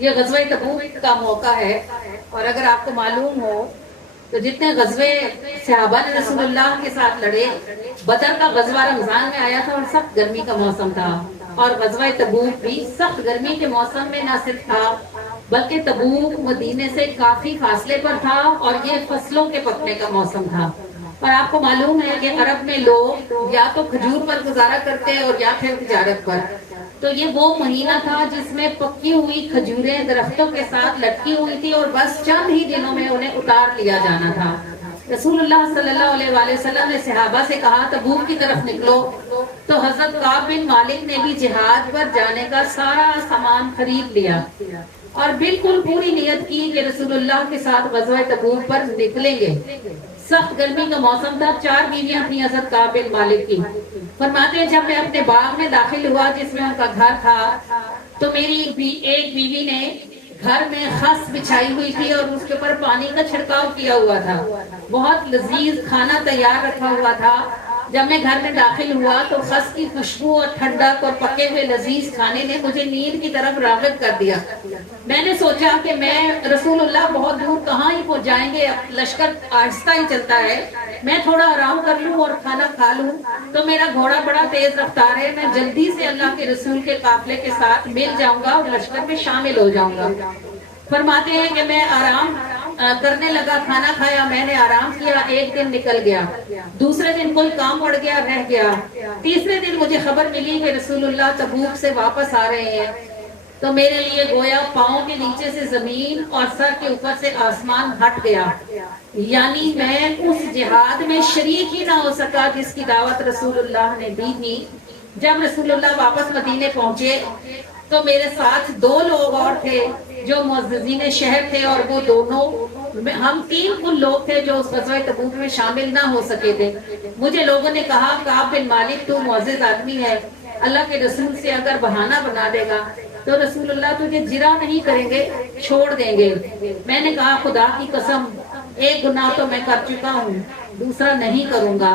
یہ غزوہ تبوک کا موقع ہے، اور اگر آپ کو معلوم ہو تو جتنے غزوے صحابہ نے رسول اللہ کے ساتھ لڑے، بدر کا غزوہ رمضان میں آیا تھا اور سخت گرمی کا موسم تھا، اور غزوہ تبوک بھی سخت گرمی کے موسم میں نہ صرف تھا بلکہ تبوک مدینے سے کافی فاصلے پر تھا، اور یہ فصلوں کے پکنے کا موسم تھا۔ اور آپ کو معلوم ہے کہ عرب میں لوگ یا تو کھجور پر گزارا کرتے اور یا پھر تجارت پر، تو یہ وہ مہینہ تھا جس میں پکی ہوئی کھجوریں درختوں کے ساتھ لٹکی ہوئی تھی اور بس چند ہی دنوں میں انہیں اتار لیا جانا تھا۔ رسول اللہ صلی اللہ علیہ وآلہ وسلم نے صحابہ سے کہا تبوک کی طرف نکلو، تو حضرت کعب بن مالک نے بھی جہاد پر جانے کا سارا سامان خرید لیا اور بالکل پوری نیت کی کہ رسول اللہ کے ساتھ غزوہ تبوک پر نکلیں گے۔ سخت گرمی کا موسم تھا، 4 بیویاں تھیں حضرت کعب بن مالک کی۔ فرماتے ہیں جب میں اپنے باغ میں داخل ہوا جس میں ان کا گھر تھا، تو میری ایک بیوی نے گھر میں خس بچھائی ہوئی تھی اور اس کے اوپر پانی کا چھڑکاؤ کیا ہوا تھا، بہت لذیذ کھانا تیار رکھا ہوا تھا۔ جب میں گھر میں داخل ہوا تو خس کی خوشبو اور ٹھنڈک اور پکے ہوئے لذیذ کھانے نے مجھے نیند کی طرف راغب کر دیا۔ میں نے سوچا کہ میں رسول اللہ بہت دور کہاں ہی پہنچ جائیں گے، لشکر آہستہ ہی چلتا ہے، میں تھوڑا آرام کر لوں اور کھانا کھا لوں، تو میرا گھوڑا بڑا تیز رفتار ہے، میں جلدی سے اللہ کے رسول کے قافلے کے ساتھ مل جاؤں گا اور لشکر میں شامل ہو جاؤں گا۔ فرماتے ہیں کہ میں آرام کرنے لگا، کھانا کھایا، میں نے آرام کیا، ایک دن نکل گیا، دوسرے دن کوئی کام پڑ گیا، رہ گیا، تیسرے دن مجھے خبر ملی کہ رسول اللہ تبوک سے واپس آ رہے ہیں، تو میرے لیے گویا پاؤں کے نیچے سے زمین اور سر کے اوپر سے آسمان ہٹ گیا، یعنی میں اس جہاد میں شریک ہی نہ ہو سکا جس کی دعوت رسول اللہ نے دی تھی۔ جب رسول اللہ واپس مدینے پہنچے تو میرے ساتھ 2 لوگ اور تھے جو معززین شہر تھے، اور وہ دونوں ہم 3 کل لوگ تھے جو اس غزوہ تبوک میں شامل نہ ہو سکے تھے۔ مجھے لوگوں نے کہا کعب بن مالک تو معزز آدمی ہے، اللہ کے رسول سے اگر بہانہ بنا دے گا تو رسول اللہ تجھے جرا نہیں کریں گے، چھوڑ دیں گے۔ میں نے کہا خدا کی قسم، ایک گناہ تو میں کر چکا ہوں، دوسرا نہیں کروں گا۔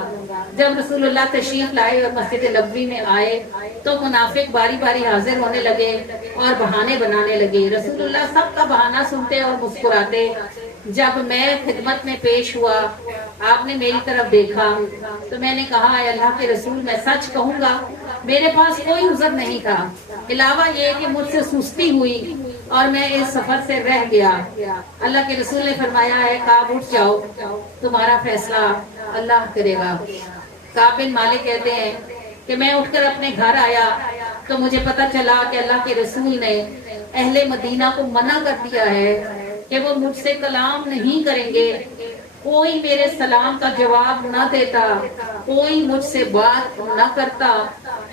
جب رسول اللہ تشریف لائے اور مسجد نبوی میں آئے تو منافق باری باری حاضر ہونے لگے اور بہانے بنانے لگے۔ رسول اللہ سب کا بہانہ سنتے اور مسکراتے۔ جب میں خدمت میں پیش ہوا، آپ نے میری طرف دیکھا تو میں نے کہا اے اللہ کے رسول، میں سچ کہوں گا میرے پاس کوئی عذر نہیں تھا، علاوہ یہ کہ مجھ سے سستی ہوئی اور میں اس سفر سے رہ گیا۔ اللہ کے رسول نے فرمایا ہے کعب اٹھ جاؤ، تمہارا فیصلہ اللہ کرے گا۔ کعب بن مالک کہتے ہیں کہ میں اٹھ کر اپنے گھر آیا تو مجھے پتہ چلا کہ اللہ کے رسول نے اہل مدینہ کو منع کر دیا ہے کہ وہ مجھ سے کلام نہیں کریں گے، کوئی میرے سلام کا جواب نہ دیتا، کوئی مجھ سے بات نہ کرتا۔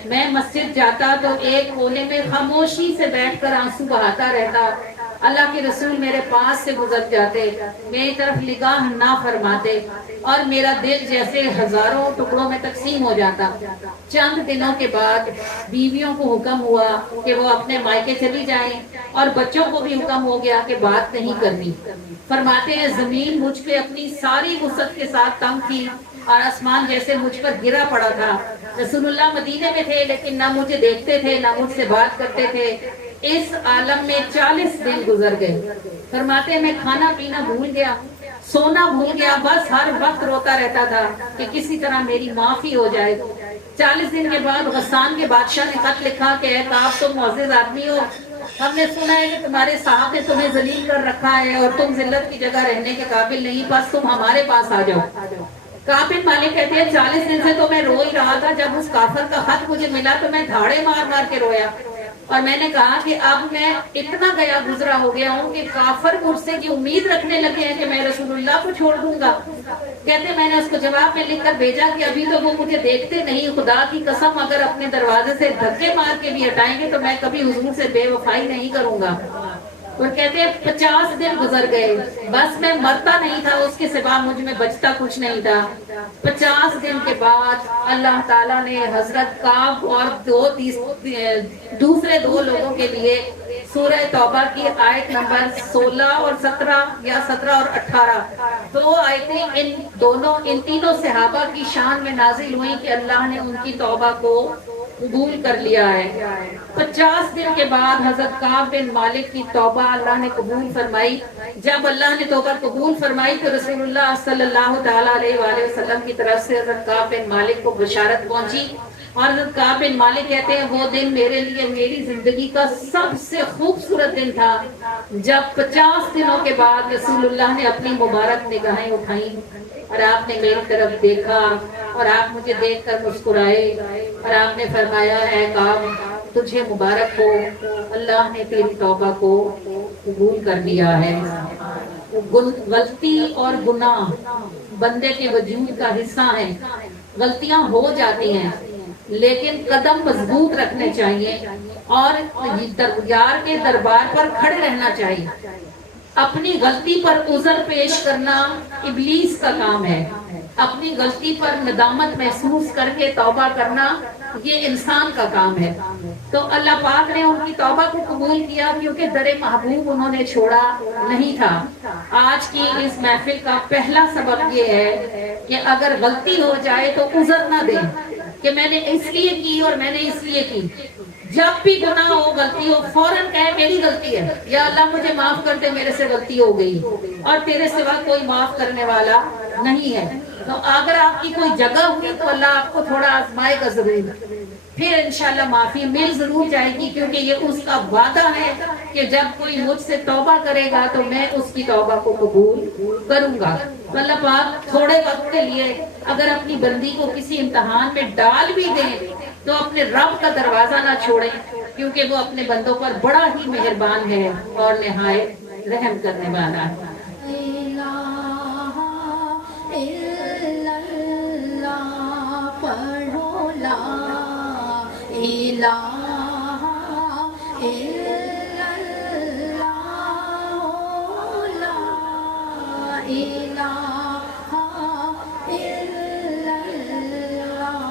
میں مسجد جاتا تو ایک کونے میں خاموشی سے بیٹھ کر آنسو بہاتا رہتا، اللہ کے رسول میرے پاس سے گزر جاتے، میری طرف نگاہ نہ فرماتے اور میرا دل جیسے ہزاروں ٹکڑوں میں تقسیم ہو جاتا۔ چند دنوں کے بعد بیویوں کو حکم ہوا کہ وہ اپنے مائکے چلی جائیں اور بچوں کو بھی حکم ہو گیا کہ بات نہیں کرنی۔ فرماتے ہیں زمین مجھ پہ اپنی ساری وسعت کے ساتھ تنگ تھی اور آسمان جیسے مجھ پر گرا پڑا تھا۔ رسول اللہ مدینے میں تھے لیکن نہ مجھے دیکھتے تھے نہ مجھ سے بات کرتے تھے۔ اس عالم میں 40 دن گزر گئے۔ فرماتے ہیں میں کھانا پینا بھول گیا، سونا بھول گیا، بس ہر وقت روتا رہتا تھا کہ کسی طرح میری معافی ہو جائے۔ 40 دن کے بعد غسان کے بادشاہ نے خط لکھا کہ اے کعب تم معزز آدمی ہو، ہم نے سنا ہے کہ تمہارے صاحب نے تمہیں ذلیل کر رکھا ہے اور تم ذلت کی جگہ رہنے کے قابل نہیں، بس تم ہمارے پاس آ جاؤ۔ کعب بن مالک کہتے ہیں 40 دن سے تو میں رو ہی رہا تھا، جب اس کافر کا خط مجھے ملا تو میں دھاڑے مار مار کے رویا اور میں نے کہا کہ اب میں اتنا گیا گزرا ہو گیا ہوں کہ کافر مجھ سے کی امید رکھنے لگے ہیں کہ میں رسول اللہ کو چھوڑ دوں گا۔ کہتے میں نے اس کو جواب میں لکھ کر بھیجا کہ ابھی تو وہ مجھے دیکھتے نہیں، خدا کی قسم اگر اپنے دروازے سے دھکے مار کے بھی ہٹائیں گے تو میں کبھی حضور سے بے وفائی نہیں کروں گا۔ اور کہتے ہیں 50 دن گزر گئے، بس میں مرتا نہیں تھا، اس کے سوا مجھ میں بچتا کچھ نہیں تھا۔ 50 دن کے بعد اللہ تعالیٰ نے حضرت کعب اور دوسرے 2 لوگوں کے لیے سورہ توبہ کی آیت نمبر 16 اور 17 یا 17 اور 18 2 آیتیں ان تینوں صحابہ کی شان میں نازل ہوئیں کہ اللہ نے ان کی توبہ کو قبول کر لیا ہے۔ 50 دن کے بعد حضرت کعب بن مالک کی توبہ اللہ نے قبول فرمائی۔ جب اللہ نے توبہ قبول فرمائی تو رسول اللہ صلی اللہ تعالیٰ علیہ وآلہ وسلم کی طرف سے حضرت کعب بن مالک کو بشارت پہنچی، اور حضرت کعب بن مالک کہتے ہیں وہ دن میرے لیے میری زندگی کا سب سے خوبصورت دن تھا، جب 50 دنوں کے بعد رسول اللہ نے اپنی مبارک نگاہیں اٹھائیں اور آپ نے میری طرف دیکھا اور آپ مجھے دیکھ کر مسکرائے اور آپ نے فرمایا ہے کعب تجھے مبارک ہو، اللہ نے تیری توبہ کو قبول کر لیا ہے۔ غلطی اور گناہ بندے کے وجود کا حصہ ہے، غلطیاں ہو جاتی ہیں لیکن قدم مضبوط رکھنے چاہیے اور یار کے دربار پر کھڑے رہنا چاہیے۔ اپنی غلطی پر عذر پیش کرنا ابلیس کا کام ہے، اپنی غلطی پر ندامت محسوس کر کے توبہ کرنا یہ انسان کا کام ہے۔ تو اللہ پاک نے ان کی توبہ کو قبول کیا کیونکہ در محبوب انہوں نے چھوڑا نہیں تھا۔ آج کی اس محفل کا پہلا سبق یہ ہے کہ اگر غلطی ہو جائے تو عذر نہ دیں کہ میں نے اس لیے کی اور میں نے اس لیے کی۔ جب بھی گناہ ہو غلطی ہو فوراً کہے میری غلطی ہے، یا اللہ مجھے معاف کر دے میرے سے غلطی ہو گئی اور تیرے سوا کوئی معاف کرنے والا نہیں ہے۔ تو اگر آپ کی کوئی جگہ ہوئی تو اللہ آپ کو تھوڑا آزمائے گا ضرور، پھر انشاءاللہ معافی مل ضرور جائے گی، کیونکہ یہ اس کا وعدہ ہے کہ جب کوئی مجھ سے توبہ کرے گا تو میں اس کی توبہ کو قبول کروں گا۔ اللہ پاک تھوڑے وقت کے لیے اگر اپنی بندی کو کسی امتحان میں ڈال بھی دیں تو اپنے رب کا دروازہ نہ چھوڑیں، کیونکہ وہ اپنے بندوں پر بڑا ہی مہربان ہے اور نہایت رحم کرنے والا ہے۔ پڑھو لا الہ الا اللہ، لا الہ الا اللہ۔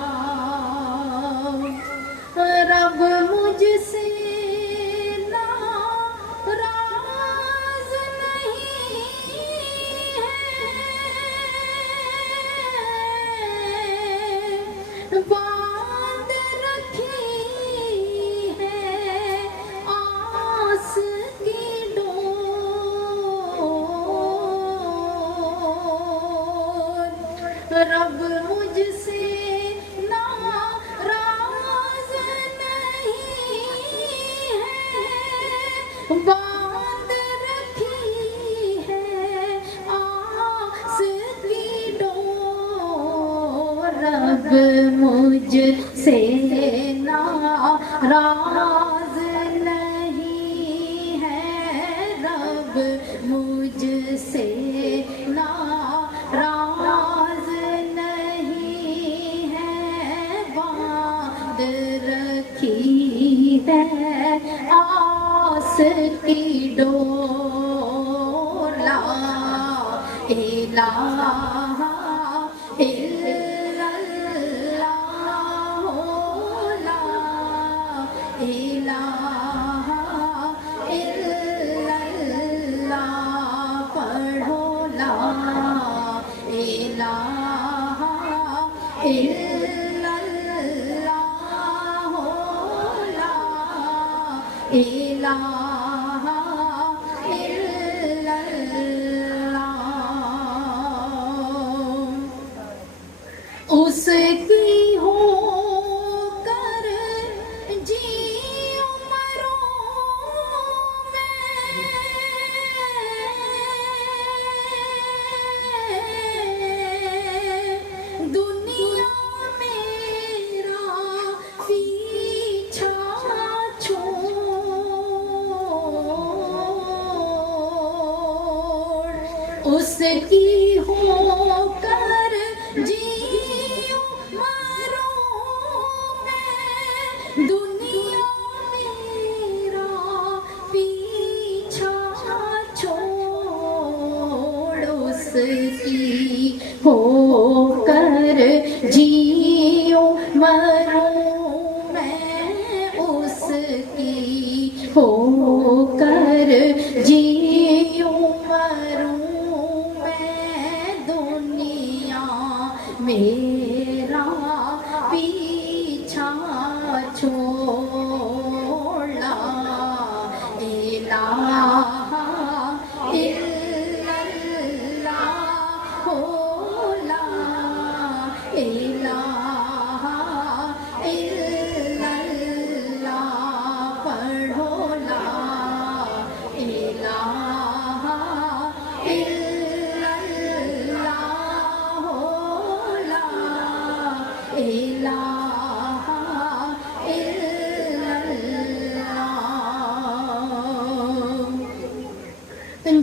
رب مجھ سے ناراض نہیں ہے، باندھ رکھی ہے آس کی ڈور۔ رب مجھ سے ناراض نہیں ہے، باندھ رکھی ہے آس کی ڈور۔ رب مجھ سے ناراض نہیں ہے، رب مجھ سے ناراض نہیں ہے، باندھ رکھی ہے آس کی ڈور۔ لا الہ الا اللہ، لا الہ الا اللہ۔ پڑھو لا الہ الا اللہ، لا الہ الا اللہ۔ اس کی ہو کر جی عمروں میں، دنیا میرا پیچھا چھوڑ، اس کی ہو کر جی عمروں میں، دنیا میرا پیچھا چھوڑ، اس کی ہو کر جیوں مروں میں، اس کی ہو کر جیوں مروں میں، دنیا میرا پیچھا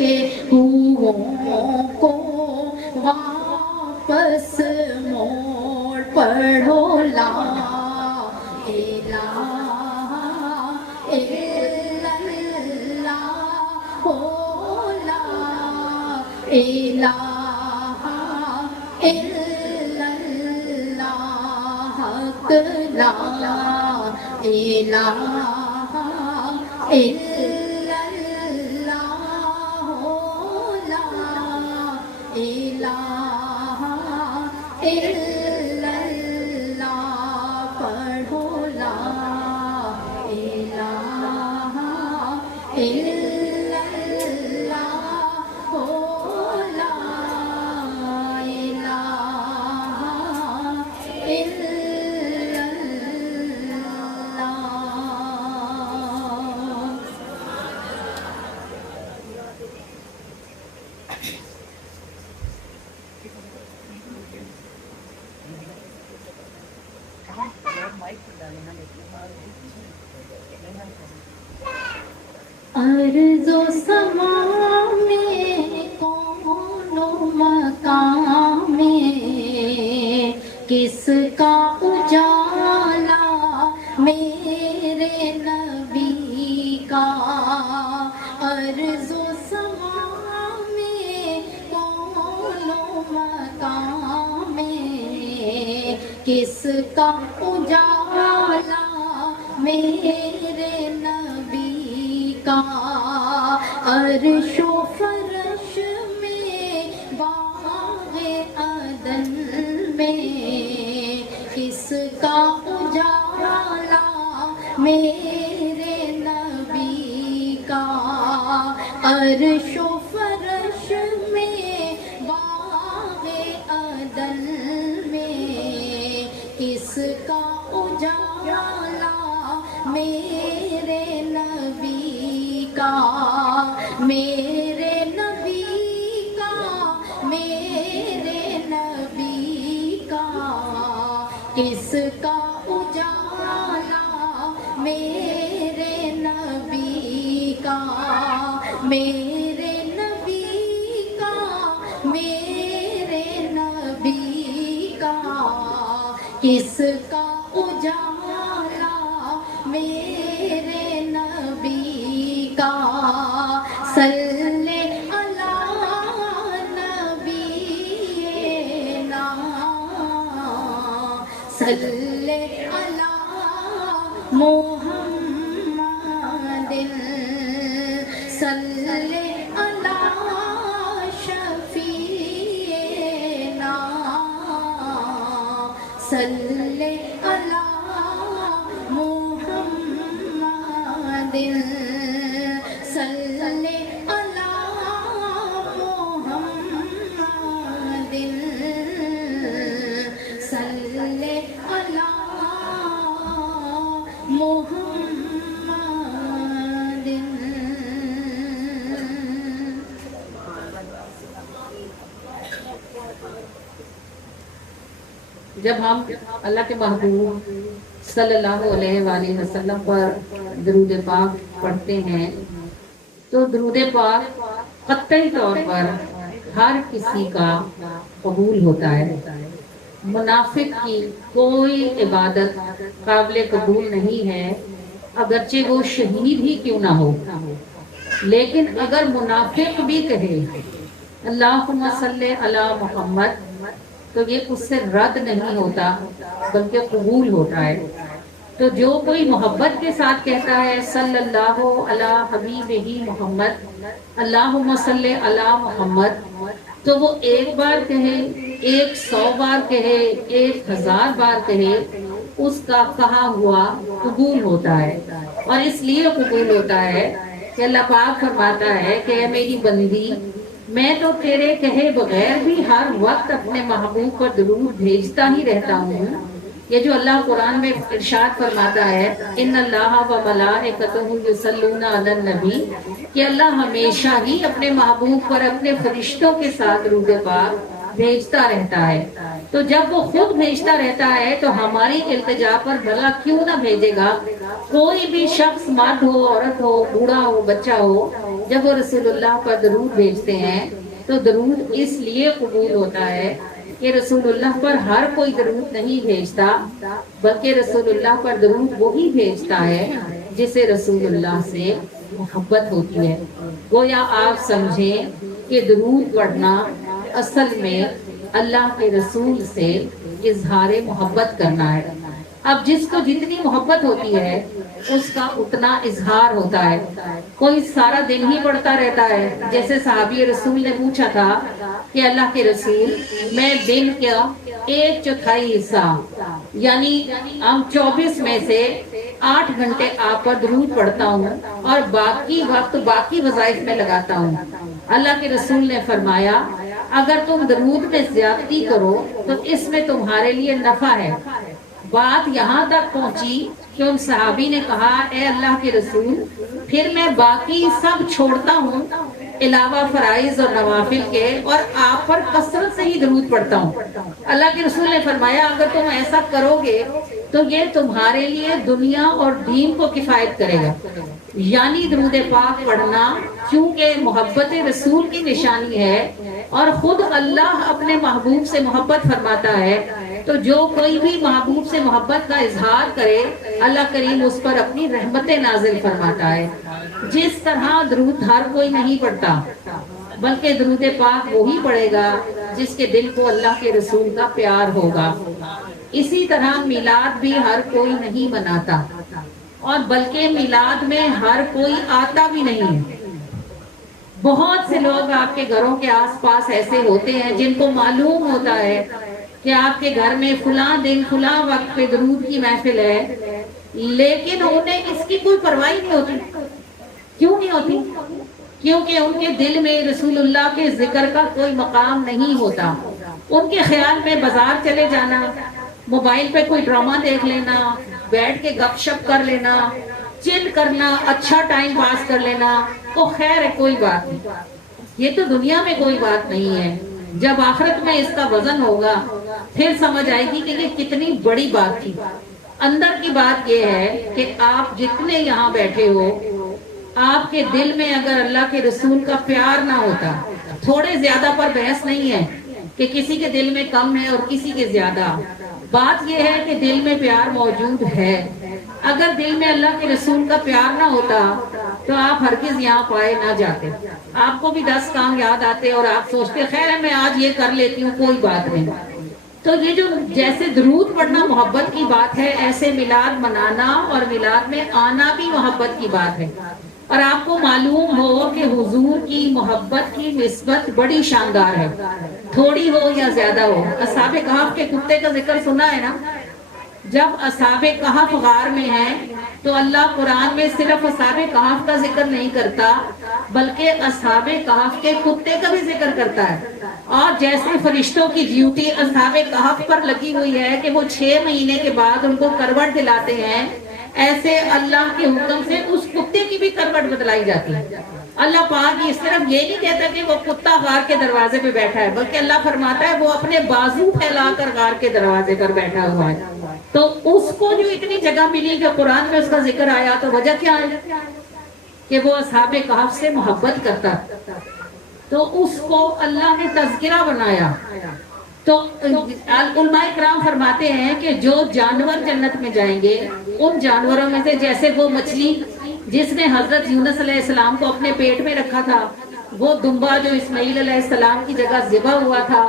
کے ہوں کو واپس موڑ پڑھو لا الہ الا اللہ ہو لا الہ الا اللہ حق لا الہ الا اللہ ہو لا الہ الا اللہ پڑھو لا الہ الا اللہ ہو لا الہ الا اللہ. ارض و سما میں کون و مکان میں کس کا اجالا میرے نبی کا. ارض و سما میں کون و مکان میں کس کا اجالا میرے نبی کا. عرش و فرش میں باغ عدن میں کس کا اجالا میرے نبی کا. عرش و فرش میں باغ عدن میں کس کا اجالا میرے نبی کا. میرے نبی کا میرے نبی کا کس کا اجالا میرے نبی کا. میرے نبی کا میرے نبی کا کس کا اجالا میرے نبی کا. صلی علی نبینا صلی علی محمد صلی علی شفیعنا صلی علی محمد صلی علی محمد صلی علی محمد. جب ہم اللہ کے محبوب صلی اللہ علیہ وآلہ وسلم پر درود پاک پڑھتے ہیں تو درود پاک قطعی طور پر ہر کسی کا قبول ہوتا ہے. منافق کی کوئی عبادت قابل قبول نہیں ہے اگرچہ وہ شہید ہی کیوں نہ ہو. لیکن اگر منافق بھی کہے اللہم صلی علی محمد تو یہ اس سے رد نہیں ہوتا بلکہ قبول ہوتا ہے. تو جو کوئی محبت کے ساتھ کہتا ہے صلی اللہ علی حبیبہ محمد اللہم صلی علی محمد تو وہ ایک بار کہے 100 بار کہے 1000 بار کہے اس کا کہا ہوا قبول ہوتا ہے. اور اس لیے قبول ہوتا ہے کہ اللہ پاک فرماتا ہے کہ اے میری بندی میں تو تیرے کہے بغیر بھی ہر وقت اپنے محبوب پر درود بھیجتا ہی رہتا ہوں. یہ جو اللہ قرآن میں ارشاد فرماتا ہے ان اللہ و ملائکتہ یصلون علی النبی کہ اللہ ہمیشہ ہی اپنے محبوب پر اپنے فرشتوں کے ساتھ درود پاک بھیجتا رہتا ہے. تو جب وہ خود بھیجتا رہتا ہے تو ہماری التجا پر بھلا کیوں نہ بھیجے گا؟ کوئی بھی شخص، مرد ہو، عورت ہو، بوڑھا ہو، بچہ ہو، جب وہ رسول اللہ پر درود بھیجتے ہیں تو درود اس لیے قبول ہوتا ہے کہ رسول اللہ پر ہر کوئی درود نہیں بھیجتا، بلکہ رسول اللہ پر درود وہی بھیجتا ہے جسے رسول اللہ سے محبت ہوتی ہے. گویا آپ سمجھیں کہ درود پڑھنا اصل میں اللہ کے رسول سے اظہار محبت کرنا ہے. اب جس کو جتنی محبت ہوتی ہے اس کا اتنا اظہار ہوتا ہے. کوئی سارا دن ہی پڑھتا رہتا ہے، جیسے صحابی رسول نے پوچھا تھا کہ اللہ کے رسول، میں دن کا 1/4 حصہ یعنی ہم 24 میں سے 8 گھنٹے آپ پر درود پڑھتا ہوں اور باقی وقت باقی وظائف میں لگاتا ہوں. اللہ کے رسول نے فرمایا اگر تم درود میں زیادتی کرو تو اس میں تمہارے لیے نفع ہے. بات یہاں تک پہنچی کہ ان صحابی نے کہا اے اللہ کے رسول، پھر میں باقی سب چھوڑتا ہوں علاوہ فرائض اور نوافل کے، اور آپ پر کثرت سے ہی درود پڑھتا ہوں. اللہ کے رسول نے فرمایا اگر تم ایسا کرو گے تو یہ تمہارے لیے دنیا اور دین کو کفایت کرے گا. یعنی درود پاک پڑھنا چونکہ محبت رسول کی نشانی ہے اور خود اللہ اپنے محبوب سے محبت فرماتا ہے، تو جو کوئی بھی محبوب سے محبت کا اظہار کرے اللہ کریم اس پر اپنی رحمت نازل فرماتا ہے. جس طرح درود ہر کوئی نہیں پڑھتا، بلکہ درود پاک وہی پڑھے گا جس کے دل کو اللہ کے رسول کا پیار ہوگا. اسی طرح میلاد بھی ہر کوئی نہیں مناتا، اور بلکہ میلاد میں ہر کوئی آتا بھی نہیں ہے. بہت سے لوگ آپ کے گھروں کے آس پاس ایسے ہوتے ہیں جن کو معلوم ہوتا ہے کہ آپ کے گھر میں فلاں دن فلاں وقت پہ درود کی محفل ہے، لیکن انہیں اس کی کوئی پرواہ نہیں ہوتی. کیوں نہیں ہوتی؟ کیونکہ ان کے دل میں رسول اللہ کے ذکر کا کوئی مقام نہیں ہوتا. ان کے خیال میں بازار چلے جانا، موبائل پہ کوئی ڈرامہ دیکھ لینا، بیٹھ کے گپ شپ کر لینا، چل کرنا، اچھا ٹائم پاس کر لینا، تو خیر ہے کوئی بات نہیں. یہ تو دنیا میں کوئی بات نہیں ہے. جب آخرت میں اس کا وزن ہوگا پھر سمجھ آئے گی کہ یہ کتنی بڑی بات تھی. اندر کی بات یہ ہے کہ آپ جتنے یہاں بیٹھے ہو، آپ کے دل میں اگر اللہ کے رسول کا پیار نہ ہوتا، تھوڑے زیادہ پر بحث نہیں ہے کہ کسی کے دل میں کم ہے اور کسی کے زیادہ. بات یہ ہے کہ دل میں پیار موجود ہے. اگر دل میں اللہ کے رسول کا پیار نہ ہوتا تو آپ ہرگز یہاں پائے نہ جاتے. آپ کو بھی 10 کام یاد آتے اور آپ سوچتے خیر ہے میں آج یہ کر لیتی ہوں، کوئی بات نہیں. تو یہ جو جیسے درود پڑھنا محبت کی بات ہے، ایسے میلاد منانا اور میلاد میں آنا بھی محبت کی بات ہے. اور آپ کو معلوم ہو کہ حضور کی محبت کی نسبت بڑی شاندار ہے، تھوڑی ہو یا زیادہ ہو. اصحاب کہف کے کتے کا ذکر سنا ہے نا؟ جب اصحاب کہف غار میں ہیں تو اللہ قرآن میں صرف اصحاب کہف کا ذکر نہیں کرتا بلکہ اصحاب کہف کے کتے کا بھی ذکر کرتا ہے. اور جیسے فرشتوں کی ڈیوٹی اصحاب کہف پر لگی ہوئی ہے کہ وہ 6 مہینے کے بعد ان کو کروٹ دلاتے ہیں، ایسے اللہ کے حکم سے اس کتے کی بھی کروٹ بدلائی جاتی ہے. اللہ پاک اس طرف یہ نہیں کہتا کہ وہ کتا غار کے دروازے پہ بیٹھا ہے، بلکہ اللہ فرماتا ہے وہ اپنے بازو پھیلا کر غار کے دروازے پر بیٹھا ہوا ہے. تو اس کو جو اتنی جگہ ملی کہ قرآن میں اس کا ذکر آیا، تو وجہ کیا ہے کہ وہ اصحاب کہف سے محبت کرتا، تو اس کو اللہ نے تذکرہ بنایا. تو علماء کرام فرماتے ہیں کہ جو جانور جنت میں جائیں گے ان جانوروں میں سے جیسے وہ مچھلی جس نے حضرت یونس علیہ السلام کو اپنے پیٹ میں رکھا تھا، وہ دمبا جو اسماعیل علیہ السلام کی جگہ ذبح ہوا تھا،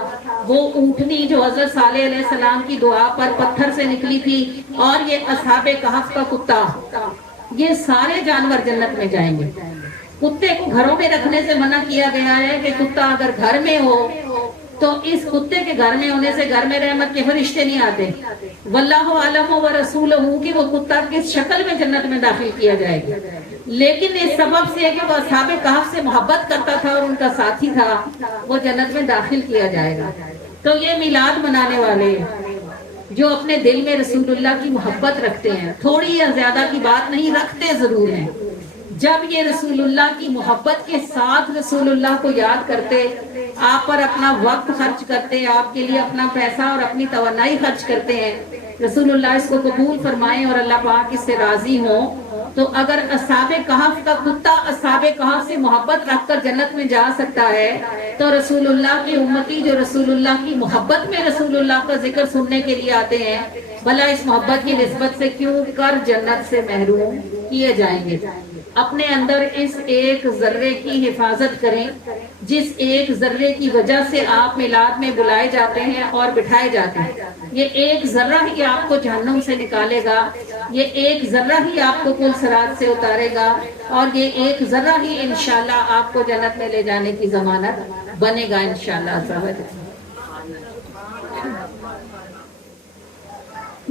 وہ اونٹنی جو حضرت صالح علیہ السلام کی دعا پر پتھر سے نکلی تھی، اور یہ اصحاب کہف کا کتا، یہ سارے جانور جنت میں جائیں گے. کتے کو گھروں میں رکھنے سے منع کیا گیا ہے کہ کتا اگر گھر میں ہو تو اس کتے کے گھر میں ہونے سے گھر میں رحمت کے فرشتے نہیں آتے. واللہ عالم و رسولہ کہ وہ کتا کس شکل میں جنت میں داخل کیا جائے گا، لیکن اس سبب سے کہ وہ اصحاب کہف سے محبت کرتا تھا اور ان کا ساتھی تھا، وہ جنت میں داخل کیا جائے گا. تو یہ میلاد منانے والے جو اپنے دل میں رسول اللہ کی محبت رکھتے ہیں، تھوڑی یا زیادہ کی بات نہیں، رکھتے ضرور ہیں. جب یہ رسولullah کی محبت کے ساتھ رسولullah کو یاد کرتے، آپ پر اپنا وقت خرچ کرتے، آپ کے لیے اپنا پیسہ اور اپنی توانائی خرچ کرتے ہیں، رسولullah اس کو قبول فرمائیں اور اللہ پاک اس سے راضی ہوں، تو اگر اصحاب کہف کا کتا اصحاب کہف سے محبت رکھ کر جنت میں جا سکتا ہے، تو رسول اللہ کی امتی جو رسول اللہ کی محبت میں رسول اللہ کا ذکر سننے کے لیے آتے ہیں، بھلا اس محبت کی نسبت سے کیوں کر جنت سے محروم کیے جائیں گے؟ اپنے اندر اس ایک ذرے کی حفاظت کریں، جس ایک ذرے کی وجہ سے آپ میلاد میں بلائے جاتے ہیں اور بٹھائے جاتے ہیں۔ یہ ایک ذرہ ہی آپ کو جہنم سے نکالے گا، یہ ایک ذرہ ہی آپ کو پل صراط سے اتارے گا، اور یہ ایک ذرہ ہی انشاءاللہ آپ کو جنت میں لے جانے کی ضمانت بنے گا انشاءاللہ عز و جل۔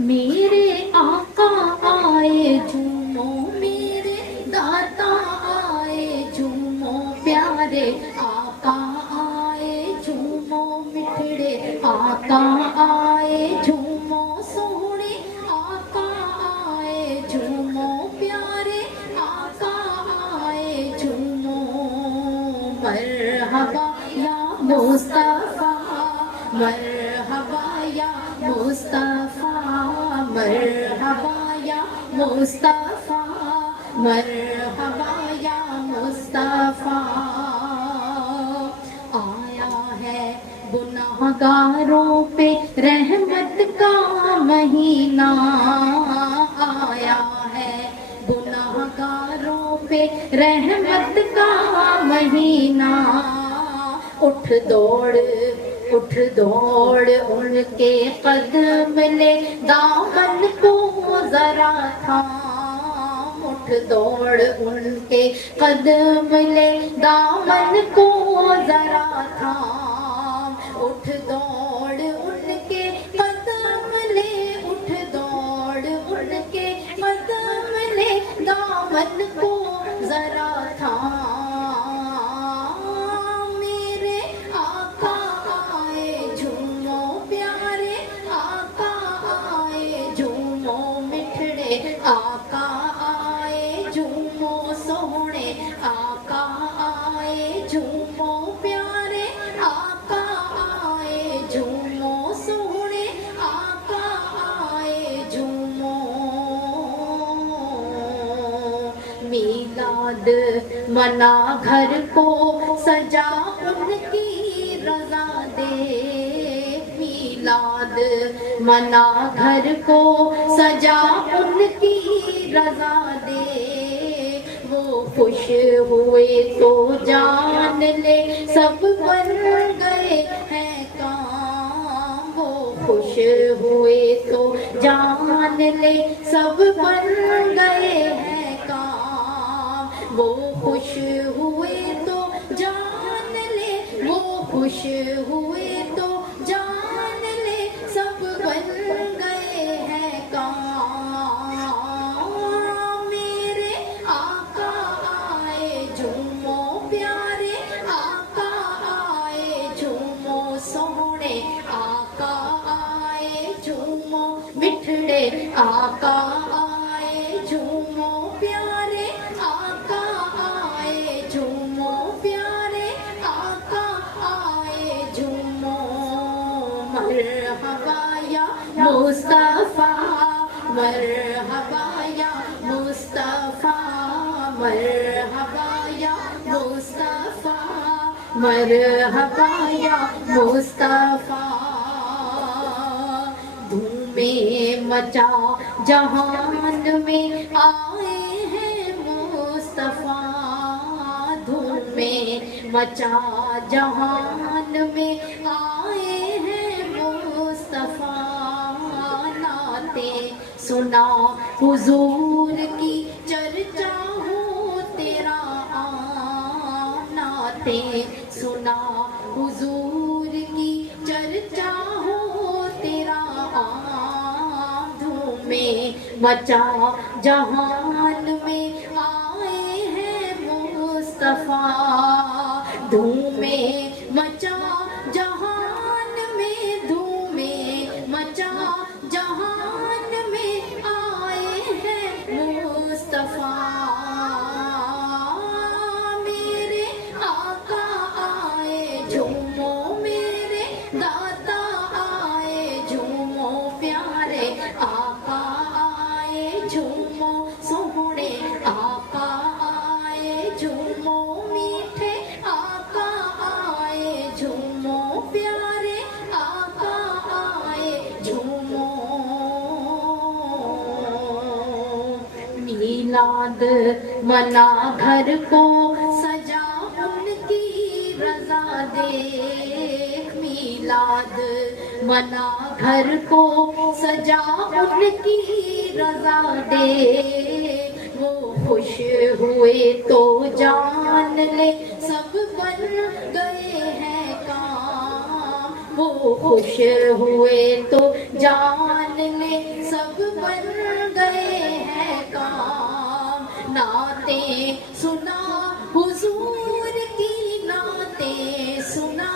میرے آقا آئے جھومو، میرے داتا آئے جھومو، پیارے آقا آئے جھومو، مٹھڑے آقا آئے جھومو، سونے آقا آئے جھومو، پیارے آقا آئے جھومو، مرحبا یا مصطفیٰ، مرحبا یا مصطفیٰ، مرحبا یا مصطفیٰ، مرحبا یا مصطفیٰ، آیا ہے گناہگاروں پہ رحمت کا مہینہ، آیا ہے گناہگاروں پہ رحمت کا مہینہ، اٹھ دوڑ ان کے قدم لے، دامن کو ذرا تھام، اٹھ دوڑ ان کے قدم لے، دامن کو ذرا تھام، اٹھ دوڑ ان کے قدم لے، اٹھ دوڑ ان کے قدم لے، دامن کو ذرا تھام، آقا آئے جھومو، سونے آقا آئے جھومو، پیارے آقا آئے جھومو، سونے آقا آئے جھومو، میلاد منا گھر کو سجا ان کی رضا دے، میلاد منا گھر کو سجا ان کی رضا دے، وہ خوش ہوئے تو جان لے سب بن گئے ہیں کام، وہ خوش ہوئے تو جان لے سب بن گئے ہیں کام، وہ خوش ہوئے تو جان لے، وہ خوش ہوئے تو جان لے سب بن گئے ہیں کام، میرے آقا آئے جھومو، پیارے آقا آئے جھومو، سونے آقا آئے جھومو، مٹھڑے آقا آئے جھومو، پیارے آقا آئے جھومو، پیارے آقا آئے جھومو، مرحبا یا مصطفیٰ، مرحبا یا مصطفیٰ، مرحبا یا مصطفیٰ، مرحبا یا مصطفیٰ، دھومیں مچا جہان میں آئے ہیں مصطفیٰ، دھومیں مچا جہان میں آئے ہیں مصطفیٰ، نعتیں سنا حضور کی چرچا ہو تیرا عام، نعتیں سنا حضور کی چرچا ہو تیرا عام، دھومیں مچا جہان میں آئے ہیں مصطفیٰ، دھومیں مچا جہان میں، دھومیں مچا جہان میں آئے ہیں مصطفیٰ، میلاد منا گھر کو سجا ان کی رضا دیکھ میلاد منا گھر کو سجا ان کی رضا دیکھ وہ خوش ہوئے تو جان لے سب بن گئے ہیں کام وہ خوش ہوئے تو جان لے سب بن گئے ہیں کام نعتیں سنا حضور کی نعتیں سنا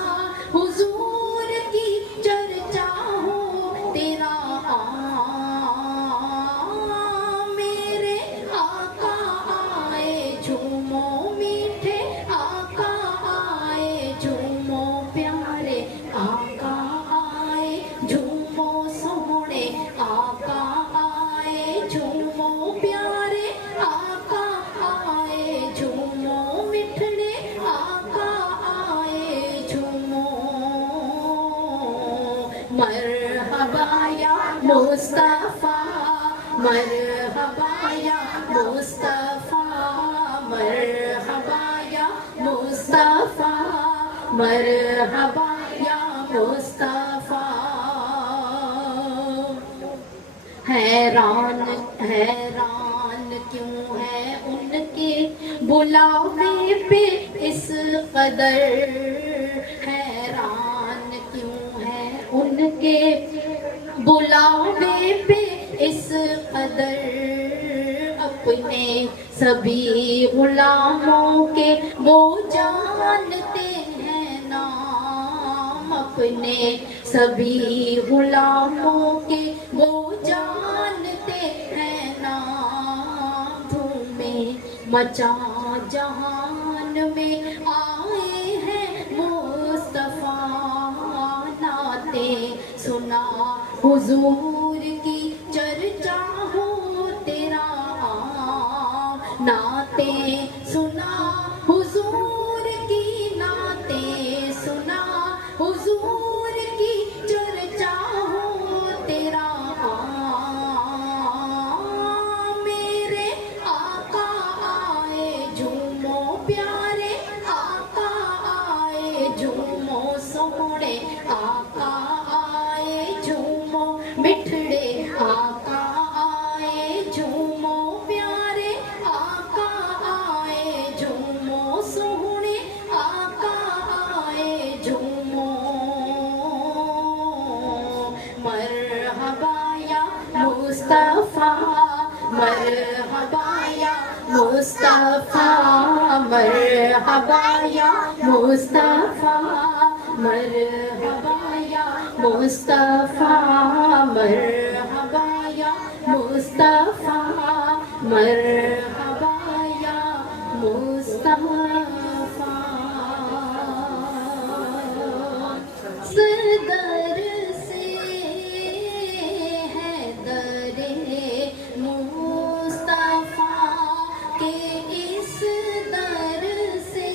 حضور کی چرچا ہو تیرا میرے آقا آئے جھومو میٹھے آقا آئے جھومو پیارے آقا آئے جھومو سونے آقا آئے جھومو پیارے آقا آئے جھومو مٹھڑے آقا آئے جھومو مرحبا یا مصطفیٰ مرحبا یا مصطفیٰ مرحبا یا مصطفیٰ مرحبا یا مصطفیٰ حیران حیران کیوں ہے ان کے بلاوے پہ اس قدر حیران کیوں ہے ان کے بلاوے پہ اس قدر اپنے سبھی غلاموں کے وہ جانتے ہیں نام اپنے سبھی غلاموں کے وہ جانتے ہیں نام دھومیں مچا جہان میں آئے ہیں مصطفیٰ نعتیں سنا حضور کی چرچا ہو تیرا نعتیں سنا حضور کی نعتیں سنا حضور کی چرچا ہو تیرا میرے آقا آئے جھومو پیارے آقا آئے جھومو سونے آقا آئے جھومو مٹھڑے آقا آئے جھومو پیارے آقا آئے جھومو سونے آقا آئے جھومو مرحبا یا مصطفیٰ مرحبا یا مصطفیٰ مرحبا یا مصطفیٰ مرحبا یا مصطفیٰ مرحبا یا مصطفیٰ مرحبا یا مصطفیٰ صدر سے ہے در مصطفیٰ کے اس در سے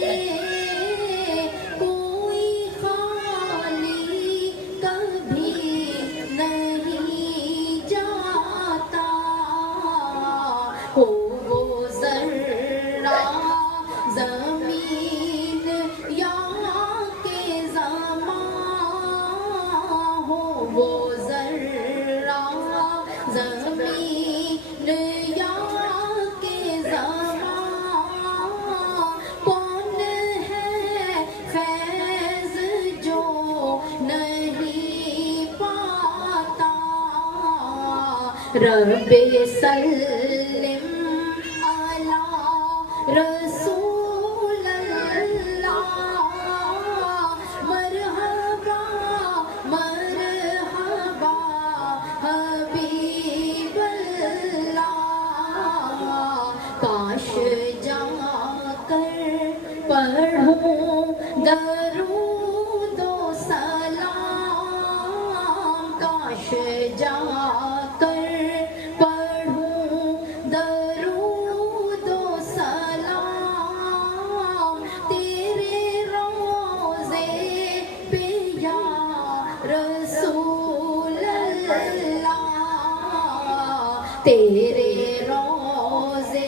کوئی خالی کبھی نہیں جاتا ہو وہ ذرہ زمین یا کے زمان ہو وہ ذرہ زمین یا کے زمان کون ہے فیض جو نہیں پاتا رب سلم علی رسول اللہ مرحبا مرحبا حبیب اللہ کاش جا کر پڑھوں درود و سلام کاش جا کر پڑھوں درود و سلام تیرے روضے پہ یا رسول اللہ تیرے روضے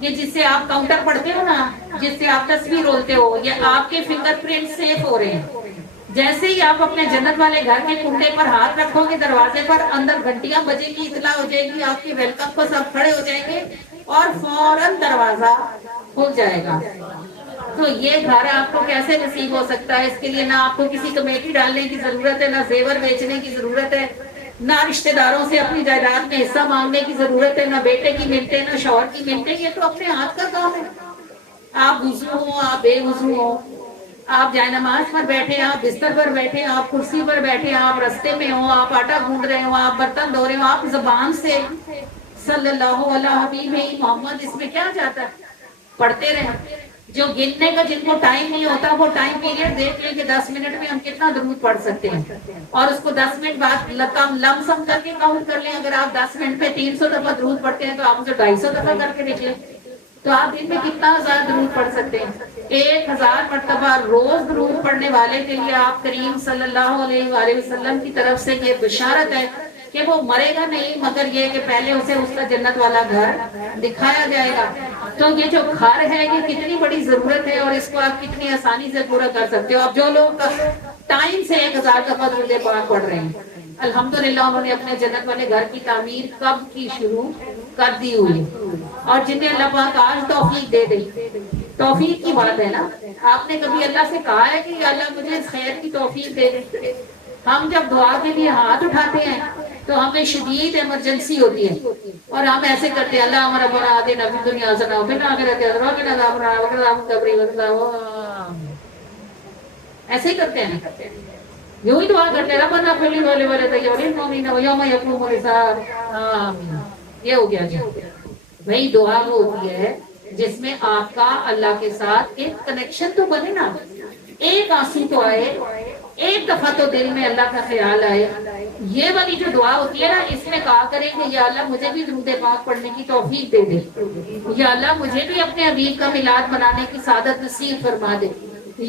یہ جس سے آپ کاؤنٹر پڑھتے ہو نا، جس سے آپ تصویر رولتے ہو، یہ آپ کے فنگر پرنٹ سیف ہو رہے ہیں. جیسے ہی آپ اپنے جنت والے گھر کے کنڈے پر ہاتھ رکھو گے، دروازے پر، اندر گھنٹیاں بجے گی، اطلاع ہو جائے گی، آپ کی ویلکم کو سب کھڑے ہو جائیں گے اور فوراً دروازہ کھل جائے گا. تو یہ گھر آپ کو کیسے نصیب ہو سکتا ہے؟ اس کے لیے نہ آپ کو کسی کمیٹی ڈالنے کی ضرورت ہے، نہ زیور بیچنے کی ضرورت ہے، نہ رشتہ داروں سے اپنی جائیداد میں حصہ مانگنے کی ضرورت ہے، نہ بیٹے کی منتیں، نہ شوہر کی منتیں. یہ تو اپنے ہاتھ کا کام ہے. آپ وضو ہو، آپ بے وضو ہو، آپ جائے نماز پر بیٹھے، آپ بستر پر بیٹھے، آپ کرسی پر بیٹھے، آپ رستے میں ہو، آپ آٹا گوندھ رہے ہو، آپ برتن دھو رہے ہو، آپ زبان سے صلی اللہ علیہ حبیب محمد، اس میں کیا جاتا ہے؟ پڑھتے رہیں. جو گننے کا جن کو ٹائم نہیں ہوتا وہ ٹائم پیریڈ دیکھ لیں کہ 10 منٹ میں ہم کتنا درود پڑھ سکتے ہیں، اور اس کو 10 منٹ بعد لم سم کر کے کاؤنٹ کر لیں. اگر آپ 10 منٹ میں 300 دفعہ درود پڑھتے ہیں تو آپ اسے 250 دفعہ کر کے دیکھ لیں. تو آپ دن میں کتنا ہزار درود پڑھ سکتے ہیں؟ 1000 مرتبہ روز درود پڑھنے والے کے لیے آپ کریم صلی اللہ علیہ وآلہ وسلم کی طرف سے یہ بشارت ہے کہ وہ مرے گا نہیں، مگر یہ کہ پہلے اسے اس کا جنت والا گھر دکھایا جائے گا. تو یہ جو گھر ہے یہ کتنی بڑی ضرورت ہے، اور اس کو آپ کتنی آسانی سے پورا کر سکتے ہو. اب جو لوگ ٹائم سے 1000 دفعہ درود پاک پڑھ رہے ہیں، الحمدللہ انہوں نے اپنے جنت والے گھر کی تعمیر کب کی شروع کر دی ہوئی. اور جنہیں اللہ پاک آج توفیق دے دے، توفیق کی بات ہے نا. آپ نے کبھی اللہ سے کہا ہے کہ یا اللہ مجھے اس خیر کی توفیق دے دے؟ ہم جب دعا کے لیے ہاتھ اٹھاتے ہیں تو ہمیں شدید ایمرجنسی ہوتی ہے، اور ہم ایسے کرتے ہیں اللہ ہمارا بنا آتے نبی دنیا سنا ہو پھر آخرت حضرہ پھر عذاب رہا وقت عذاب قبری ایسے ہی کرتے ہیں. یوں ہی دعا کرتے ہیں ربنا اغفر لی ولوالدی ویوم یقوم الحساب. آمین. یہ ہو گیا جی. وہی دعا وہ ہوتی ہے جس میں آپ کا اللہ کے ساتھ ایک کنیکشن تو بنے نا، ایک آنسو تو آئے، ایک دفعہ تو دل میں اللہ کا خیال آئے. یہ والی جو دعا ہوتی ہے نا، اس میں کہا کریں کہ یا اللہ مجھے بھی درود پاک پڑھنے کی توفیق دے دے، یا اللہ مجھے بھی اپنے حبیب کا میلاد منانے کی سعادت نصیب فرما دے،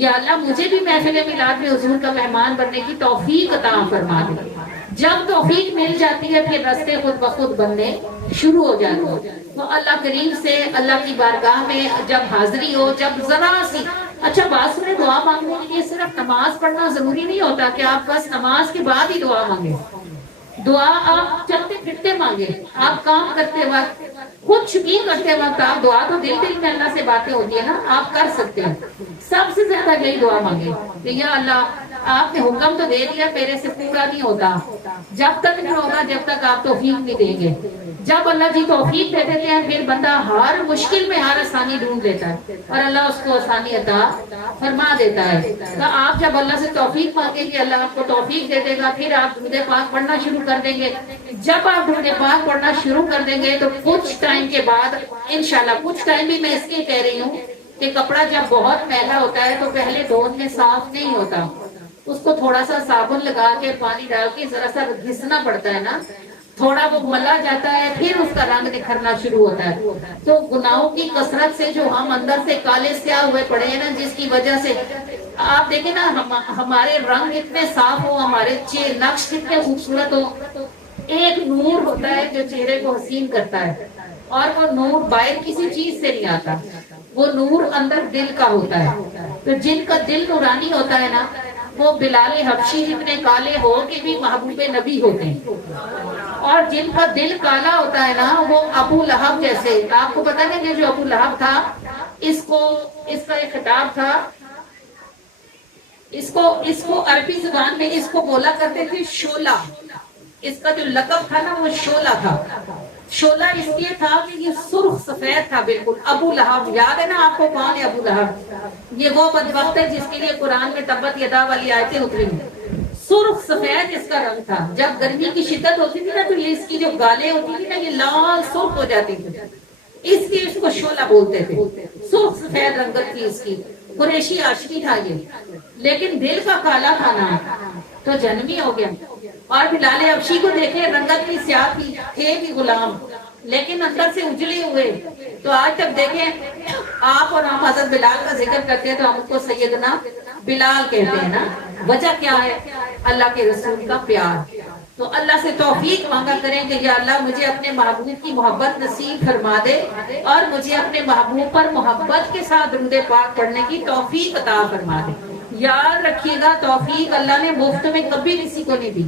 یا اللہ مجھے بھی محفل میلاد میں حضور کا مہمان بننے کی توفیق عطا فرما دے. جب توفیق مل جاتی ہے پھر راستے خود بخود بننے شروع ہو جاتے ہیں. تو اللہ کریم سے اللہ کی بارگاہ میں جب حاضری ہو، جب ذرا سی اچھا بات سنیں، دعا مانگنے کے لیے صرف نماز پڑھنا ضروری نہیں ہوتا کہ آپ بس نماز کے بعد ہی دعا مانگیں. دعا آپ چلتے پھرتے مانگے، آپ کام کرتے وقت، کچھ بھی کرتے وقت آپ دعا تو دل میں اللہ سے باتیں ہوتی ہے نا، آپ کر سکتے ہیں. سب سے زیادہ یہی دعا مانگے کہ یا اللہ آپ نے حکم تو دے دیا، میرے سے پورا نہیں ہوتا، جب تک نہیں ہوگا جب تک آپ توفیق نہیں دیں گے. جب اللہ جی توفیق دے دیتے ہیں پھر بندہ ہر مشکل میں ہر آسانی ڈھونڈ لیتا ہے اور اللہ اس کو آسانی عطا فرما دیتا ہے. تو آپ جب اللہ سے توفیق مانگیں گے اللہ آپ کو توفیق دے دے گا، پھر آپ درود پاک پڑھنا شروع کر دیں گے. جب آپ درود پاک پڑھنا شروع کر دیں گے تو کچھ ٹائم کے بعد انشاءاللہ، کچھ ٹائم بھی میں اس لیے کہہ رہی ہوں کہ کپڑا جب بہت میلا ہوتا ہے تو پہلے دھونے میں صاف نہیں ہوتا، اس کو تھوڑا سا صابن لگا کے پانی ڈال کے ذرا سا گھسنا پڑتا ہے نا، تھوڑا وہ ملا جاتا ہے، پھر اس کا رنگ نکھرنا شروع ہوتا ہے. تو گناہوں کی کثرت سے جو ہم اندر سے کالے سیاہ ہوئے پڑے ہیں نا، جس کی وجہ سے آپ دیکھیں نا ہمارے رنگ اتنے صاف ہو، ہمارے نقش کتنے خوبصورت ہو، ایک نور ہوتا ہے جو چہرے کو حسین کرتا ہے، اور وہ نور باہر کسی چیز سے نہیں آتا، وہ نور اندر دل کا ہوتا ہے. تو جن کا دل نورانی ہوتا ہے نا، وہ بلال حبشی جتنے کالے ہو کے بھی محبوب نبی ہوتے ہیں، اور جن کا دل کالا ہوتا ہے نا وہ ابو لہب جیسے. آپ کو پتہ ہے کہ جو ابو لہب تھا، اس کا ایک خطاب تھا، اس کو عربی زبان میں اس کو بولا کرتے تھے شولا. اس کا جو لقب تھا نا وہ شولا تھا. شولا اس لیے تھا کہ یہ سرخ سفید تھا بالکل. ابو لہب یاد ہے نا آپ کو کون ہے ابو لہب؟ یہ وہ بدبخت ہے جس کے لیے قرآن میں تبت یدا والی آیتیں اتری ہیں. سرخ سفید اس کا رنگ تھا. جب گرمی کی شدت ہوتی تھی نا تو یہ اس کی جو گالیں ہوتی تھی نا یہ لال سرخ ہو جاتی تھی، اس لیے اس کو شولا بولتے تھے. سرخ سفید رنگت تھی اس کی، قریشی عاشقی تھا یہ، لیکن دل کا کالا تھا نا تو جنمی ہو گیا. اور بلال حبشی کو دیکھیں، رنگت کی سیاہ تھی، تھے بھی غلام لیکن اندر سے اجلے ہوئے. تو آج تک دیکھیں آپ اور ہم حضرت بلال کا ذکر کرتے ہیں تو ہم اس کو سیدنا بلال کہتے ہیں نا. وجہ کیا ہے؟ اللہ کے رسول کا پیار. تو اللہ سے توفیق مانگا کریں کہ یا اللہ مجھے اپنے محبوب کی محبت نصیب فرما دے اور مجھے اپنے محبوب پر محبت کے ساتھ درود پاک پڑھنے کی توفیق عطا فرما دے۔ یاد رکھیے گا توفیق اللہ نے مفت میں کبھی کسی کو نہیں دی،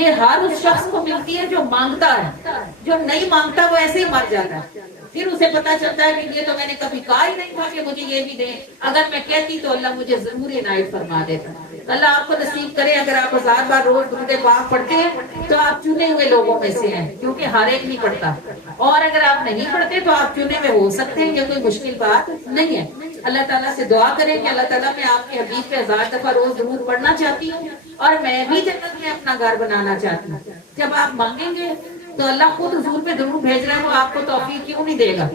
یہ ہر اس شخص کو ملتی ہے جو مانگتا ہے، جو نہیں مانگتا وہ ایسے ہی مر جاتا ہے، پھر اسے پتا چلتا ہے کہ یہ تو میں نے کبھی کہا ہی نہیں تھا کہ مجھے یہ بھی دیں، اگر میں کہتی تو اللہ مجھے ضرور عنایت فرما دیتا۔ اللہ آپ کو نصیب کرے، اگر آپ 1000 بار روز درود پاک پڑھتے ہیں تو آپ چنے ہوئے لوگوں میں سے ہیں، کیونکہ ہر ایک نہیں پڑھتا، اور اگر آپ نہیں پڑھتے تو آپ چنے ہوئے ہو سکتے ہیں، یہ کوئی مشکل بات نہیں ہے۔ اللہ تعالیٰ سے دعا کریں کہ اللہ تعالیٰ میں آپ کے حبیب پہ 1000 دفعہ روز درود پڑھنا چاہتی ہوں اور میں بھی جنت میں اپنا گھر بنانا چاہتی ہوں۔ جب آپ مانگیں گے تو اللہ خود حضور پہ درود بھیج رہا ہے، وہ آپ کو توفیق کیوں نہیں دے گا؟